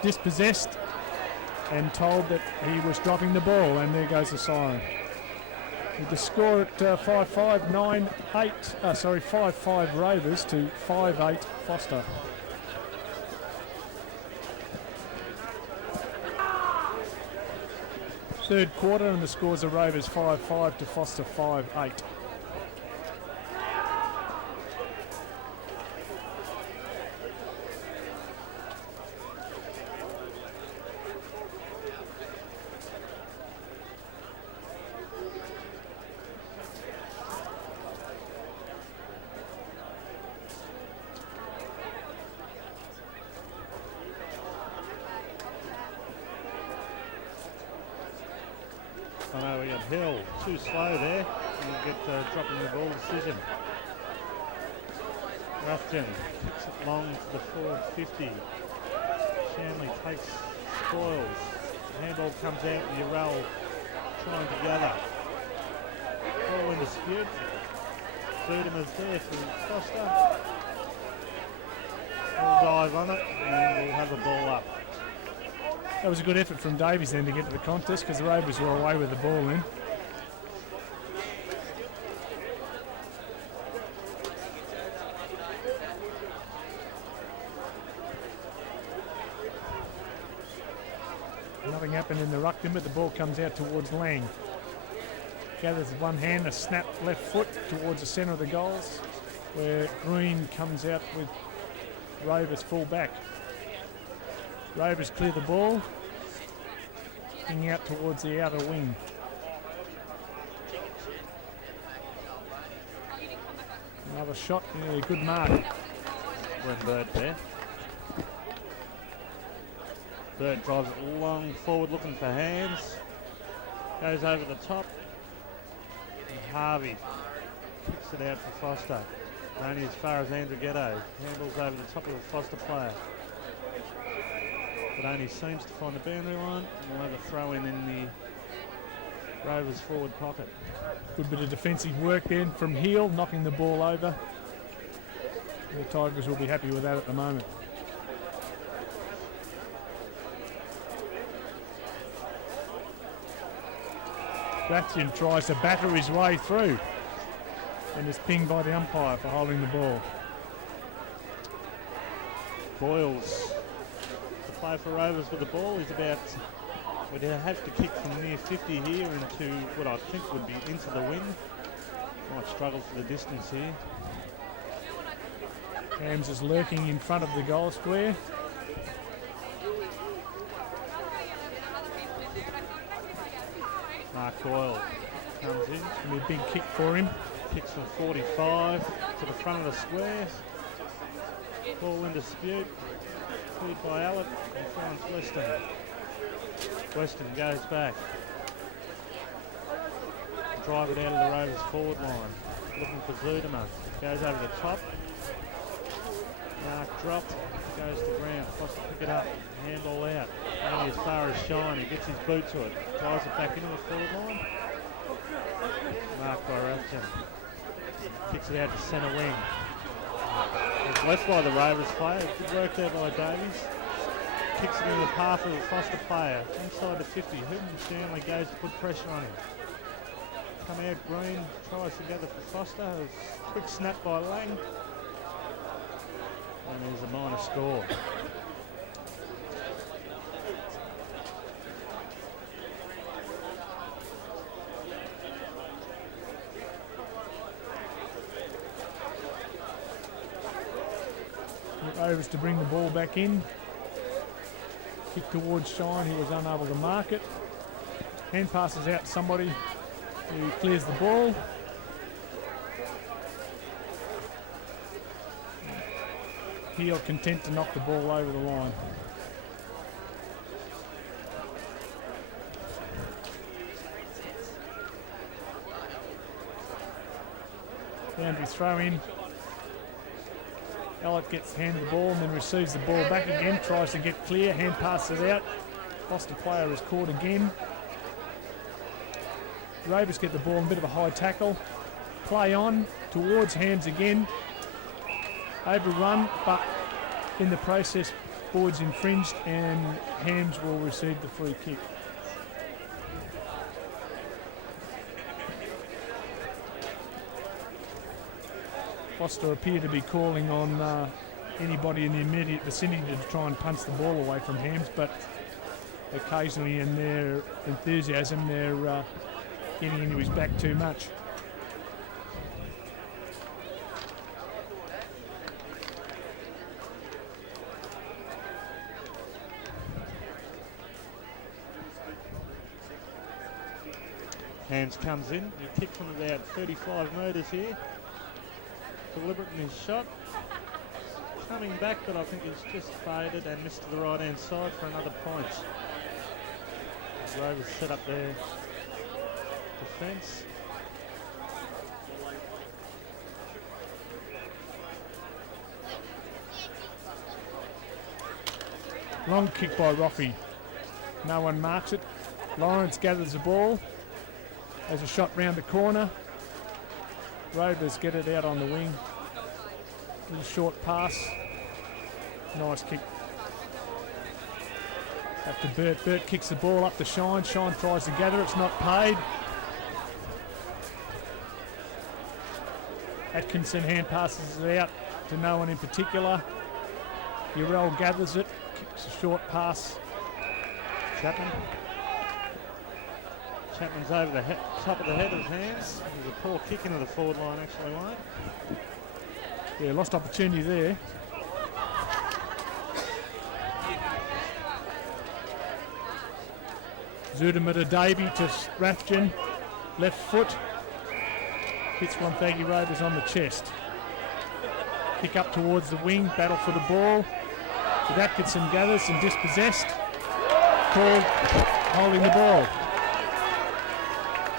Dispossessed and told that he was dropping the ball, and there goes the siren. With the score at 5-5, 5-5 Rovers to 5-8 Foster. Third quarter, and the scores are Rovers 5-5 to Foster 5-8. Hill, too slow there. He'll get dropping the ball decision. Ruffton kicks it long to the forward 50. Shanley takes spoils. Handball comes out and Urell trying to gather. Ball in dispute. Zuderman's there for Foster. We'll dive on it and we'll have the ball up. That was a good effort from Davies then to get to the contest because the Rovers were away with the ball in. Nothing happened in the ruck, but the ball comes out towards Lang. Gathers with one hand, a snap left foot towards the centre of the goals, where Green comes out with Rovers full back. Rovers clear the ball, looking out towards the outer wing. Another shot, yeah, good mark. When Bird there. Bird drives it long forward looking for hands. Goes over the top. And Harvey kicks it out for Foster. Only as far as Andrew Ghetto. Handles over the top of the Foster player. But only seems to find the boundary line. We'll have a throw in the Rovers forward pocket. Good bit of defensive work then from Heel, knocking the ball over. The Tigers will be happy with that at the moment. Rathian tries to batter his way through and is pinged by the umpire for holding the ball. Boyles, the play for Rovers with the ball. He's about, would have to kick from near 50 here into what I think would be into the wing. Might struggle for the distance here. Hams is lurking in front of the goal square. Mark Doyle comes in. It's going to be a big kick for him. Kicks from 45 to the front of the square. Ball in dispute. Cleared by Alec and finds Weston. Weston goes back. Drive it out of the Rovers forward line. Looking for Zuderman. Goes over the top. Mark dropped. Goes to ground. Foster pick it up. Handball out. Only as far as Shine. He gets his boot to it. Drives it back into the forward line. Marked by Rathjen. Kicks it out to centre wing. It's left by the Rovers player. Good work there by Davies. Kicks it in the path of the Foster player. Inside the 50. Hooten Shanley goes to put pressure on him. Come out Green. Tries to gather for Foster. A quick snap by Lang. And there's a minor score. Rovers to bring the ball back in. Kick towards Shine, he was unable to mark it. Hand passes out to somebody who clears the ball. Heel content to knock the ball over the line. Boundary throw in. Alec gets handed the ball and then receives the ball back again, tries to get clear, hand passes out. Foster player is caught again. Rovers get the ball, a bit of a high tackle. Play on towards Hams again. Overrun, but in the process, boards infringed and Hams will receive the free kick. Foster appear to be calling on anybody in the immediate vicinity to try and punch the ball away from Hams, but occasionally in their enthusiasm they're getting into his back too much. Hams comes in. He kicked from about 35 metres here. Deliberate in his shot. Coming back, but I think he's just faded and missed to the right-hand side for another point. Rovers set up there defence. Long kick by Rocky. No one marks it. Lawrence gathers the ball. There's a shot round the corner. Rovers get it out on the wing. Little short pass. Nice kick. Up to Burt. Burt kicks the ball up to Shine. Shine tries to gather. It's not paid. Atkinson hand passes it out to no one in particular. Urell gathers it. Kicks a short pass. Chapman. Chapman's over the top of the head of his hands. There's a poor kick into the forward line, actually, Wayne. Yeah, lost opportunity there. Zudema to Davey to Rathjen. Left foot. Hits Wonthaggi Rovers on the chest. Kick up towards the wing. Battle for the ball. But Atkinson gathers and dispossessed. Called holding the ball.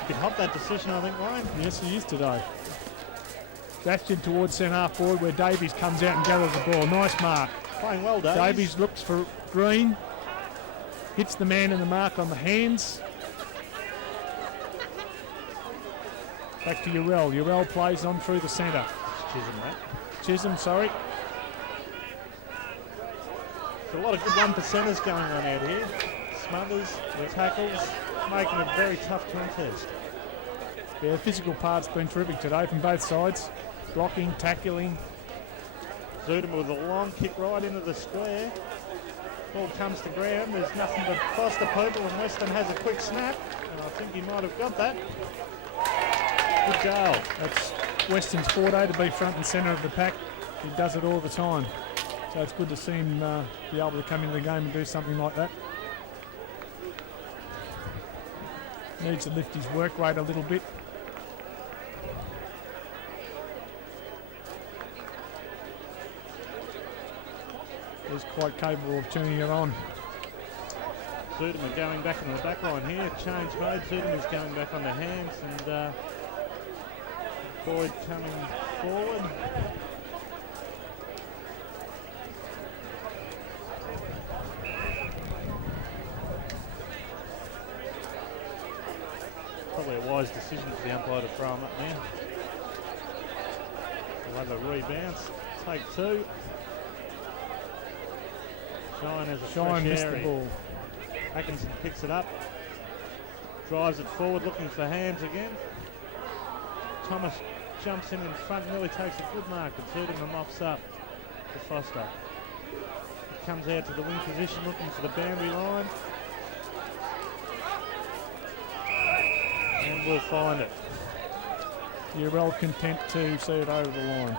He hot that decision, I think, Wayne. Yes, he is today. Rathjen towards centre half forward where Davies comes out and gathers the ball. Nice mark. Playing well, Davies. Davies looks for Green. Hits the man in the mark on the hands. Back to Urell. Urell plays on through the centre. It's Chisholm, mate. Chisholm, sorry. There's a lot of good 1%ers going on out here. Smothers, the tackles, making it very tough to contest. Yeah, the physical part's been terrific today from both sides. Blocking, tackling. Zudema with a long kick right into the square. Ball comes to ground. There's nothing but Foster people, and Weston has a quick snap. And I think he might have got that. Good goal. That's Weston's forte to be front and centre of the pack. He does it all the time. So it's good to see him be able to come into the game and do something like that. Needs to lift his work rate a little bit. He's quite capable of turning it on. Zudema going back into the back line here. Change made. Zudema's going back on the hands, and Boyd coming forward. Probably a wise decision for the umpire to throw him up now. We'll have a rebounce. Take two. Shine has a Shine fresh missed area. the ball. Atkinson picks it up. Drives it forward, looking for hands again. Thomas jumps in front, nearly takes a good mark, but Zudema mops up to Foster. He comes out to the wing position, looking for the boundary line. And we'll find it. Urell content to see it over the line.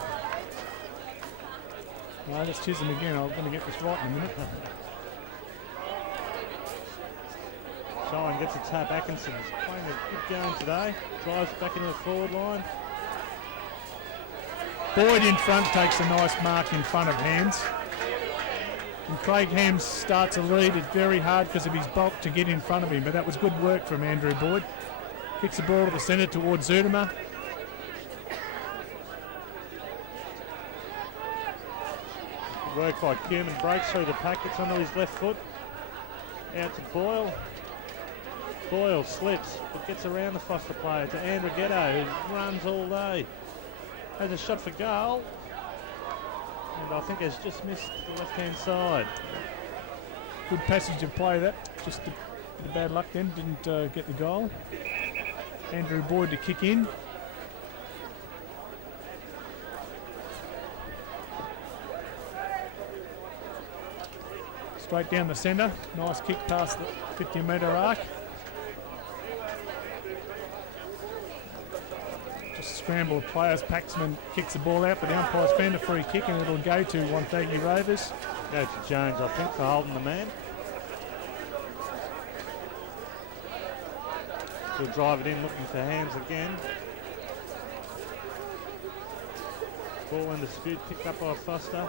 No, that's Chisholm again. I'm going to get this right in a minute. Shine gets a tap. Atkinson's playing a good game today. Drives back into the forward line. Boyd in front takes a nice mark in front of hands. And Craig Hams starts a lead. It's very hard because of his bulk to get in front of him, but that was good work from Andrew Boyd. Kicks the ball to the centre towards Zudema. Good work by Kuman. Breaks through the pack. Gets onto his left foot. Out to Boyle. Boyle slips, but gets around the Foster player to Andrighetto, who runs all day. Has a shot for goal. And I think has just missed the left-hand side. Good passage of play that. Just a bit of bad luck then. Didn't get the goal. Andrew Boyd to kick in. Straight down the centre. Nice kick past the 50-metre arc. Just scramble of players. Paxman kicks the ball out, but the umpire's found a free kick, and it'll go to Wonthaggi Rovers. Go to Jones, I think, for holding the man. He'll drive it in, looking for hands again. Ball in dispute, picked up by Foster.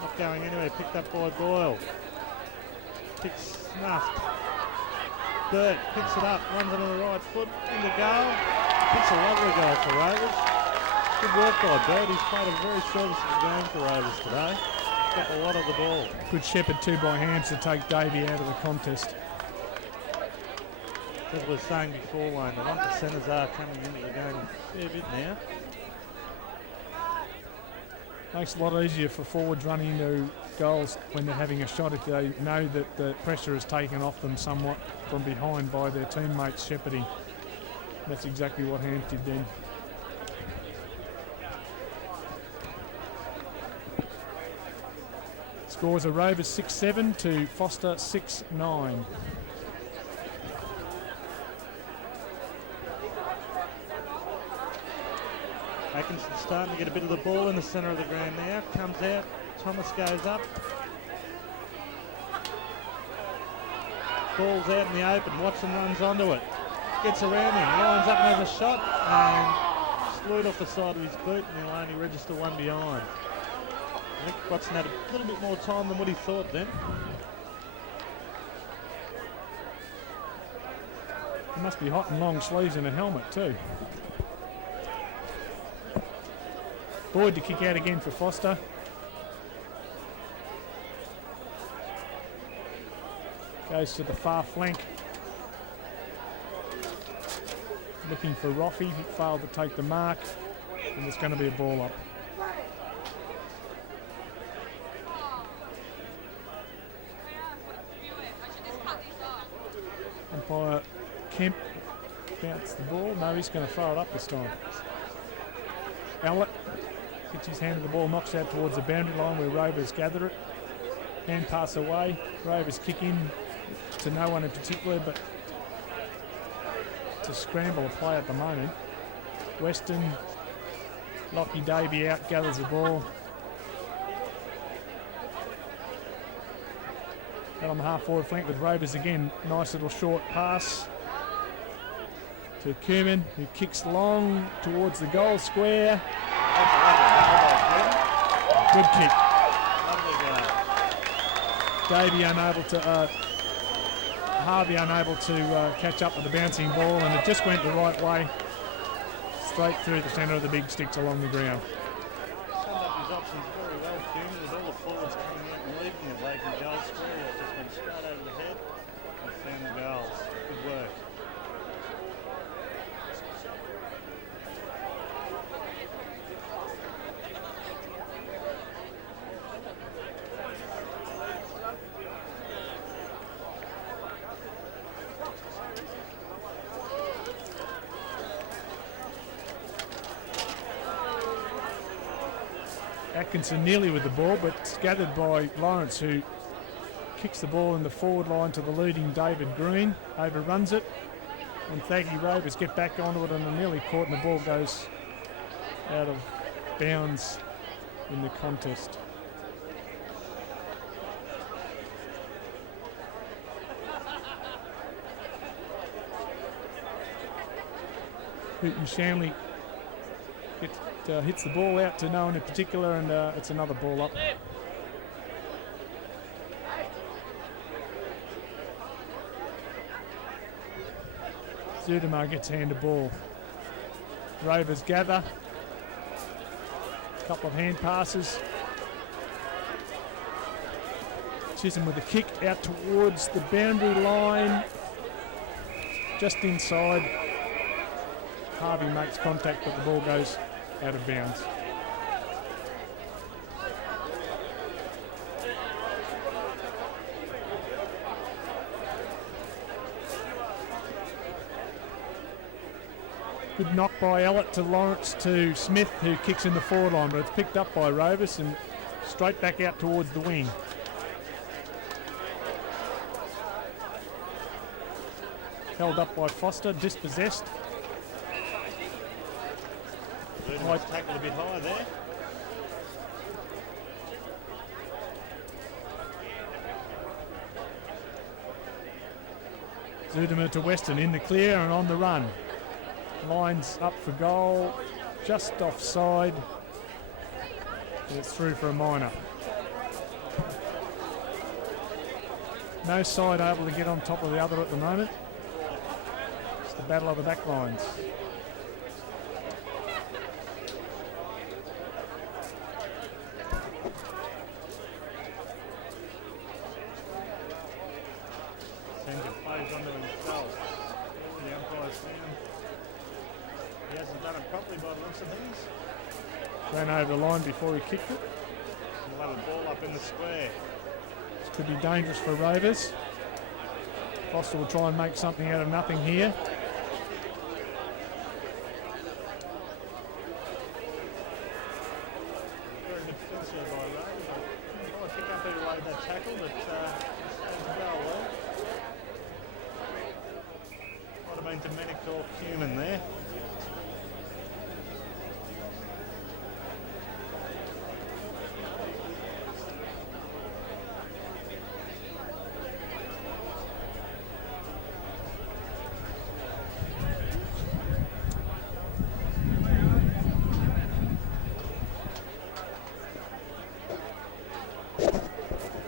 Not going anywhere, picked up by Boyle. Kick snuffed. Burt picks it up, runs onto the right foot, in the goal. It's a lovely goal for Rovers. Good work by Burt. He's played a very serviceable game for Rovers today. Got a lot of the ball. Good shepherd too by Hams to take Davey out of the contest. As we were saying before, Wayne, the 1%ers are coming into the game a fair bit now. Makes it a lot easier for forwards running into goals when they're having a shot if they know that the pressure is taken off them somewhat from behind by their teammates shepherding. That's exactly what Hams did then. Scores are Rovers 6-7 to Foster 6-9. Atkinson starting to get a bit of the ball in the centre of the ground now. Comes out. Thomas goes up. Ball's out in the open. Watson runs onto it. Gets around him. Lines up and has a shot. And slewed off the side of his boot, and he'll only register one behind. I think Watson had a little bit more time than what he thought then. He must be hot and long sleeves and a helmet too. Boyd to kick out again for Foster. Goes to the far flank. Looking for Roffey, he failed to take the mark. And there's going to be a ball up. Umpire Kemp bounced the ball. No, he's going to throw it up this time. Owlett gets his hand to the ball, knocks out towards the boundary line where Rovers gather it. Hand pass away. Rovers kick in to no one in particular, but to scramble a play at the moment. Weston, Lockie Davey out, gathers the ball. Out on the half forward flank with Rovers again. Nice little short pass to Kerman, who kicks long towards the goal square. Good kick. Davey unable to, Harvey unable to catch up with the bouncing ball, and it just went the right way, straight through the centre of the big sticks along the ground. Summed up his options very well, Kim, with all the forwards coming out and leaving the vacant goal square. It's just went straight over the head and found the goals. Good work. Atkinson nearly with the ball, but it's gathered by Lawrence, who kicks the ball in the forward line to the leading David Green, overruns it, and Wonthaggi Rovers get back onto it and are nearly caught, and the ball goes out of bounds in the contest. Hooton Shanley hits the ball out to no one in particular, and it's another ball up. Zudemar gets hand of ball. Rovers gather. A couple of hand passes. Chisholm with a kick out towards the boundary line. Just inside. Harvey makes contact, but the ball goes out of bounds. Good knock by Ellett to Lawrence to Smith, who kicks in the forward line, but it's picked up by Rovers and straight back out towards the wing. Held up by Foster, dispossessed. Might tackle a bit high there. Zudemar to Weston in the clear and on the run. Lines up for goal, just offside. And it's through for a minor. No side able to get on top of the other at the moment. It's the battle of the back lines. Sends plays onto himself. The umpire's down. He hasn't done it properly by the looks of things. Ran over the line before he kicked it. We'll have a ball up in the square. This could be dangerous for Rovers. Foster will try and make something out of nothing here. Very good defence here by Rovers. I pick up who laid that tackle, but it's going to go well. Might have been Dominic or Cumin there.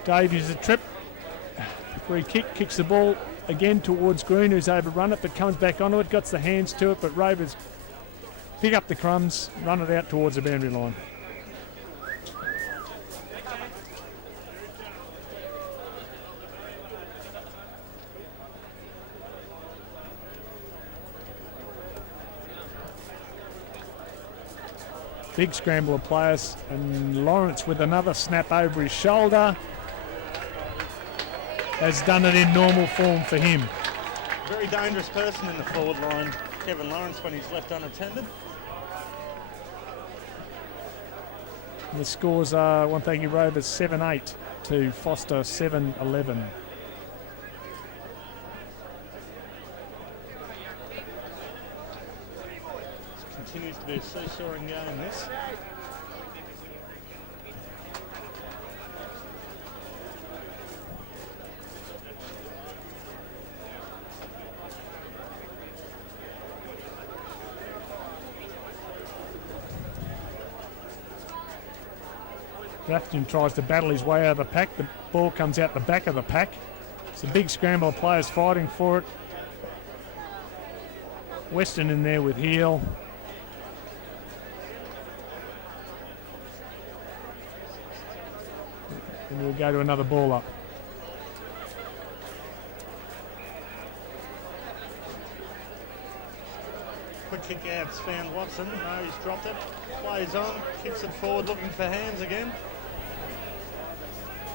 Dave uses a trip. Free kick, kicks the ball again towards Green, who's overrun it, but comes back onto it, got the hands to it, but Rovers pick up the crumbs, run it out towards the boundary line. Big scramble of players, and Lawrence with another snap over his shoulder has done it in normal form for him. Very dangerous person in the forward line, Kevin Lawrence, when he's left unattended. And the scores are Wonthaggi Rovers 7-8 to Foster 7-11. Continues to be a seesawing game, this. Rathjen tries to battle his way out of the pack. The ball comes out the back of the pack. It's a big scramble of players fighting for it. Weston in there with Heel. And we'll go to another ball up. Quick kick out, it's found Watson. No, he's dropped it. Plays on, kicks it forward, looking for hands again.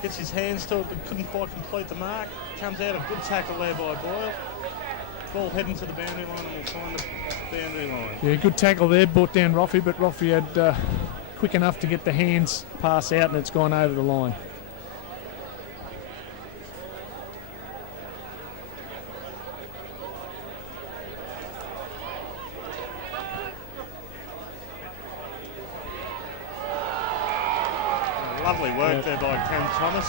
Gets his hands to it, but couldn't quite complete the mark. Comes out, a good tackle there by Boyle. Ball heading to the boundary line, and we'll find the boundary line. Yeah, good tackle there, brought down Roffey, but Roffey had quick enough to get the hands pass out, and it's gone over the line. Lovely work there by Cam Thomas.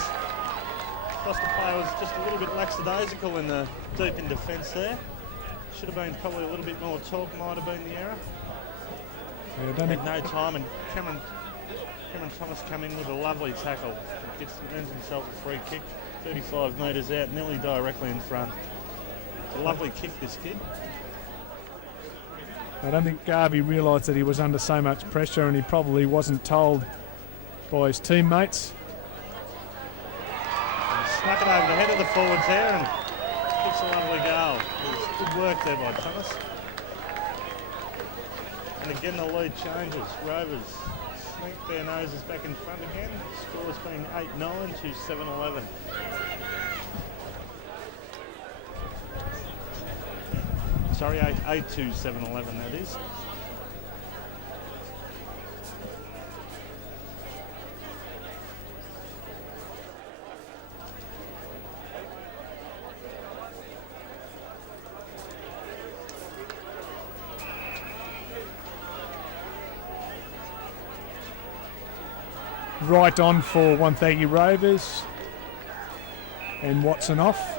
Foster player was just a little bit lackadaisical in the deep in defence there. Should have been probably a little bit more talk, might have been the error. Yeah, Had no time, and Cameron Thomas come in with a lovely tackle. Earns himself a free kick, 35 metres out, nearly directly in front. A lovely kick, this kid. I don't think Garvey realised that he was under so much pressure, and he probably wasn't told by his teammates. And snuck it over the head of the forwards there and kicks a lovely goal. It was good work there by Thomas. And again the lead changes. Rovers sneak their noses back in front again. Scores being 8-9 to 7-11. Sorry, 8 to 7-11 that is. Right on for Wonthaggi Rovers, and Watson off.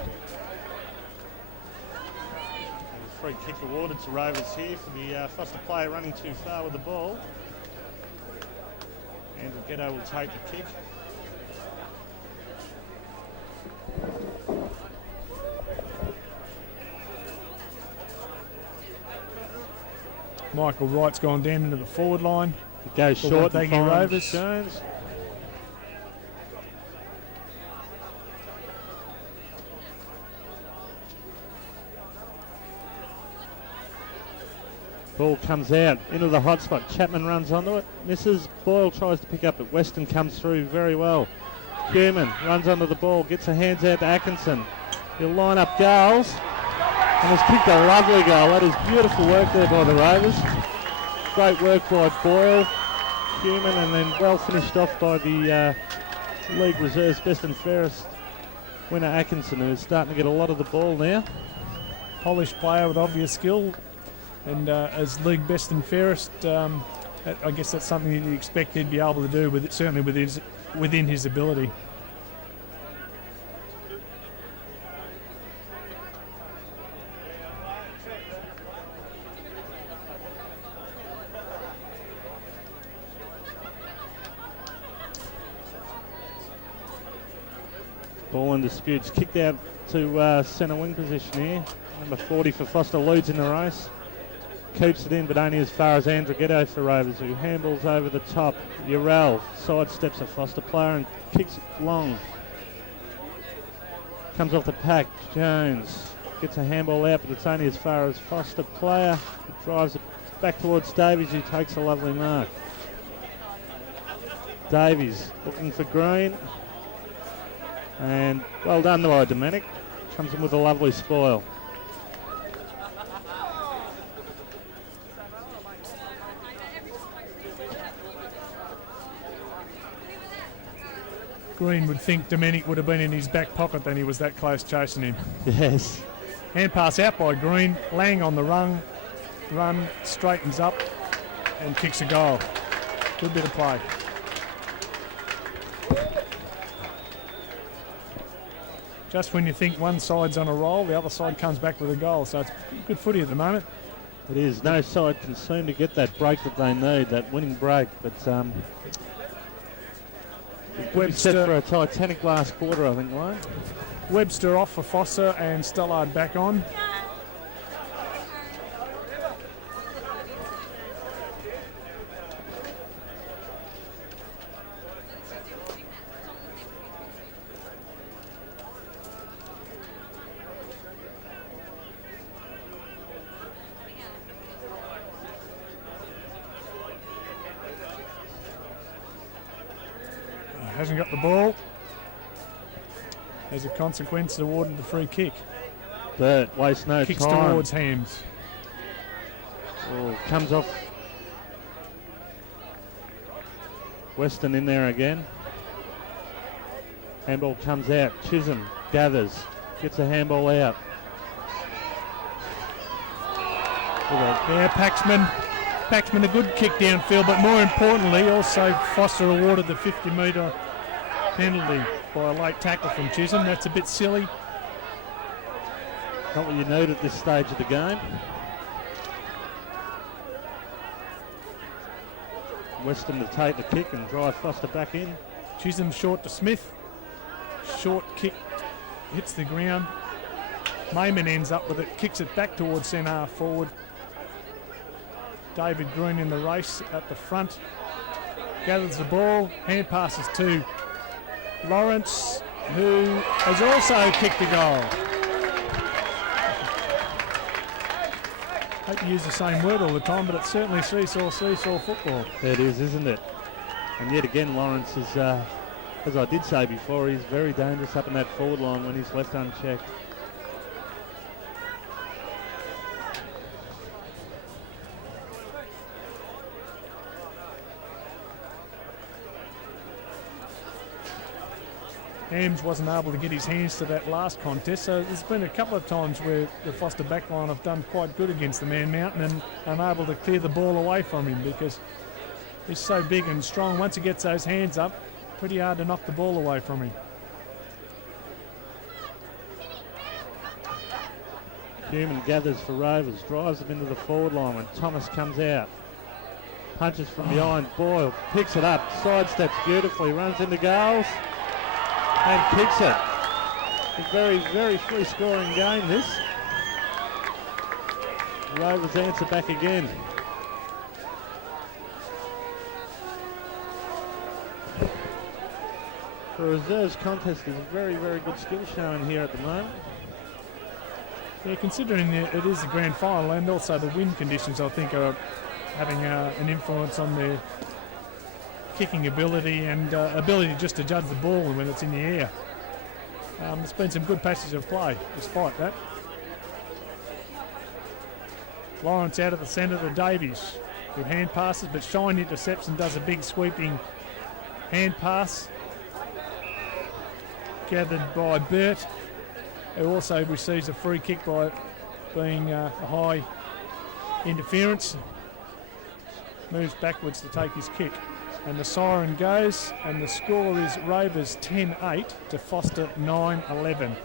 Free kick awarded to Rovers here for the Foster player running too far with the ball. Andrew Ghetto will take the kick. Michael Wright's gone down into the forward line. It goes short and Wonthaggi finds Rovers. Jones. Ball comes out into the hot spot. Chapman runs onto it, misses. Boyle tries to pick up it. Weston comes through very well. Human runs onto the ball, gets her hands out to Atkinson. He'll line up goals and has kicked a lovely goal. That is beautiful work there by the Rovers. Great work by Boyle, Human, and then well finished off by the League Reserves Best and Fairest winner Atkinson, who is starting to get a lot of the ball now. Polished player with obvious skill. And as League Best and Fairest, I guess that's something you'd expect he'd be able to do, with it, certainly within his ability. Ball in disputes, kicked out to centre wing position here. Number 40 for Foster leads in the race. Keeps it in, but only as far as Andrighetto for Rovers, who handballs over the top. Urell sidesteps a Foster player and kicks it long. Comes off the pack. Jones gets a handball out, but it's only as far as Foster player. Drives it back towards Davies, who takes a lovely mark. Davies looking for Green. And well done by Domenic. Comes in with a lovely spoil. Green would think Domenic would have been in his back pocket, then he was that close chasing him. Yes. Hand pass out by Green. Lang on the run, straightens up and kicks a goal. Good bit of play. Just when you think one side's on a roll, the other side comes back with a goal. So it's good footy at the moment. It is. No side can seem to get that break that they need, that winning break. But Webster set for a Titanic last quarter, I think, Wayne. Webster off for Foster and Stallard back on. Hasn't got the ball. As a consequence, awarded the free kick. But wastes no Kicks time. towards Hams. Oh, comes off. Weston in there again. Handball comes out. Chisholm gathers. Gets a handball out. Yeah, Paxman a good kick downfield, but more importantly, also Foster awarded the 50-metre penalty by a late tackle from Chisholm. That's a bit silly. Not what you need at this stage of the game. Weston to take the kick and drive Foster back in. Chisholm short to Smith. Short kick hits the ground. Mayman ends up with it, kicks it back towards centre half forward. David Green in the race at the front. Gathers the ball, hand passes to Lawrence, who has also kicked a goal. I hate to use the same word all the time, but it's certainly seesaw football. It is, isn't it? And yet again, Lawrence is, as I did say before, he's very dangerous up in that forward line when he's left unchecked. Hams wasn't able to get his hands to that last contest, so there's been a couple of times where the Foster backline have done quite good against the man mountain and unable to clear the ball away from him because he's so big and strong. Once he gets those hands up, pretty hard to knock the ball away from him. Human gathers for Rovers, drives them into the forward line when Thomas comes out. Punches from behind, Boyle picks it up, sidesteps beautifully, runs into goals. And kicks it. A very, very free scoring game this. Rovers answer back again. The reserves contest is a very, very good skill showing here at the moment. Yeah, considering it is the grand final and also the wind conditions, I think are having an influence on their kicking ability and ability just to judge the ball when it's in the air. There's been some good passages of play despite that. Lawrence out at the centre to Davies. Good hand passes, but Shine intercepts and does a big sweeping hand pass. Gathered by Burt, who also receives a free kick by being a high interference. Moves backwards to take his kick. And the siren goes, and the score is Rovers 10-8 to Foster 9-11.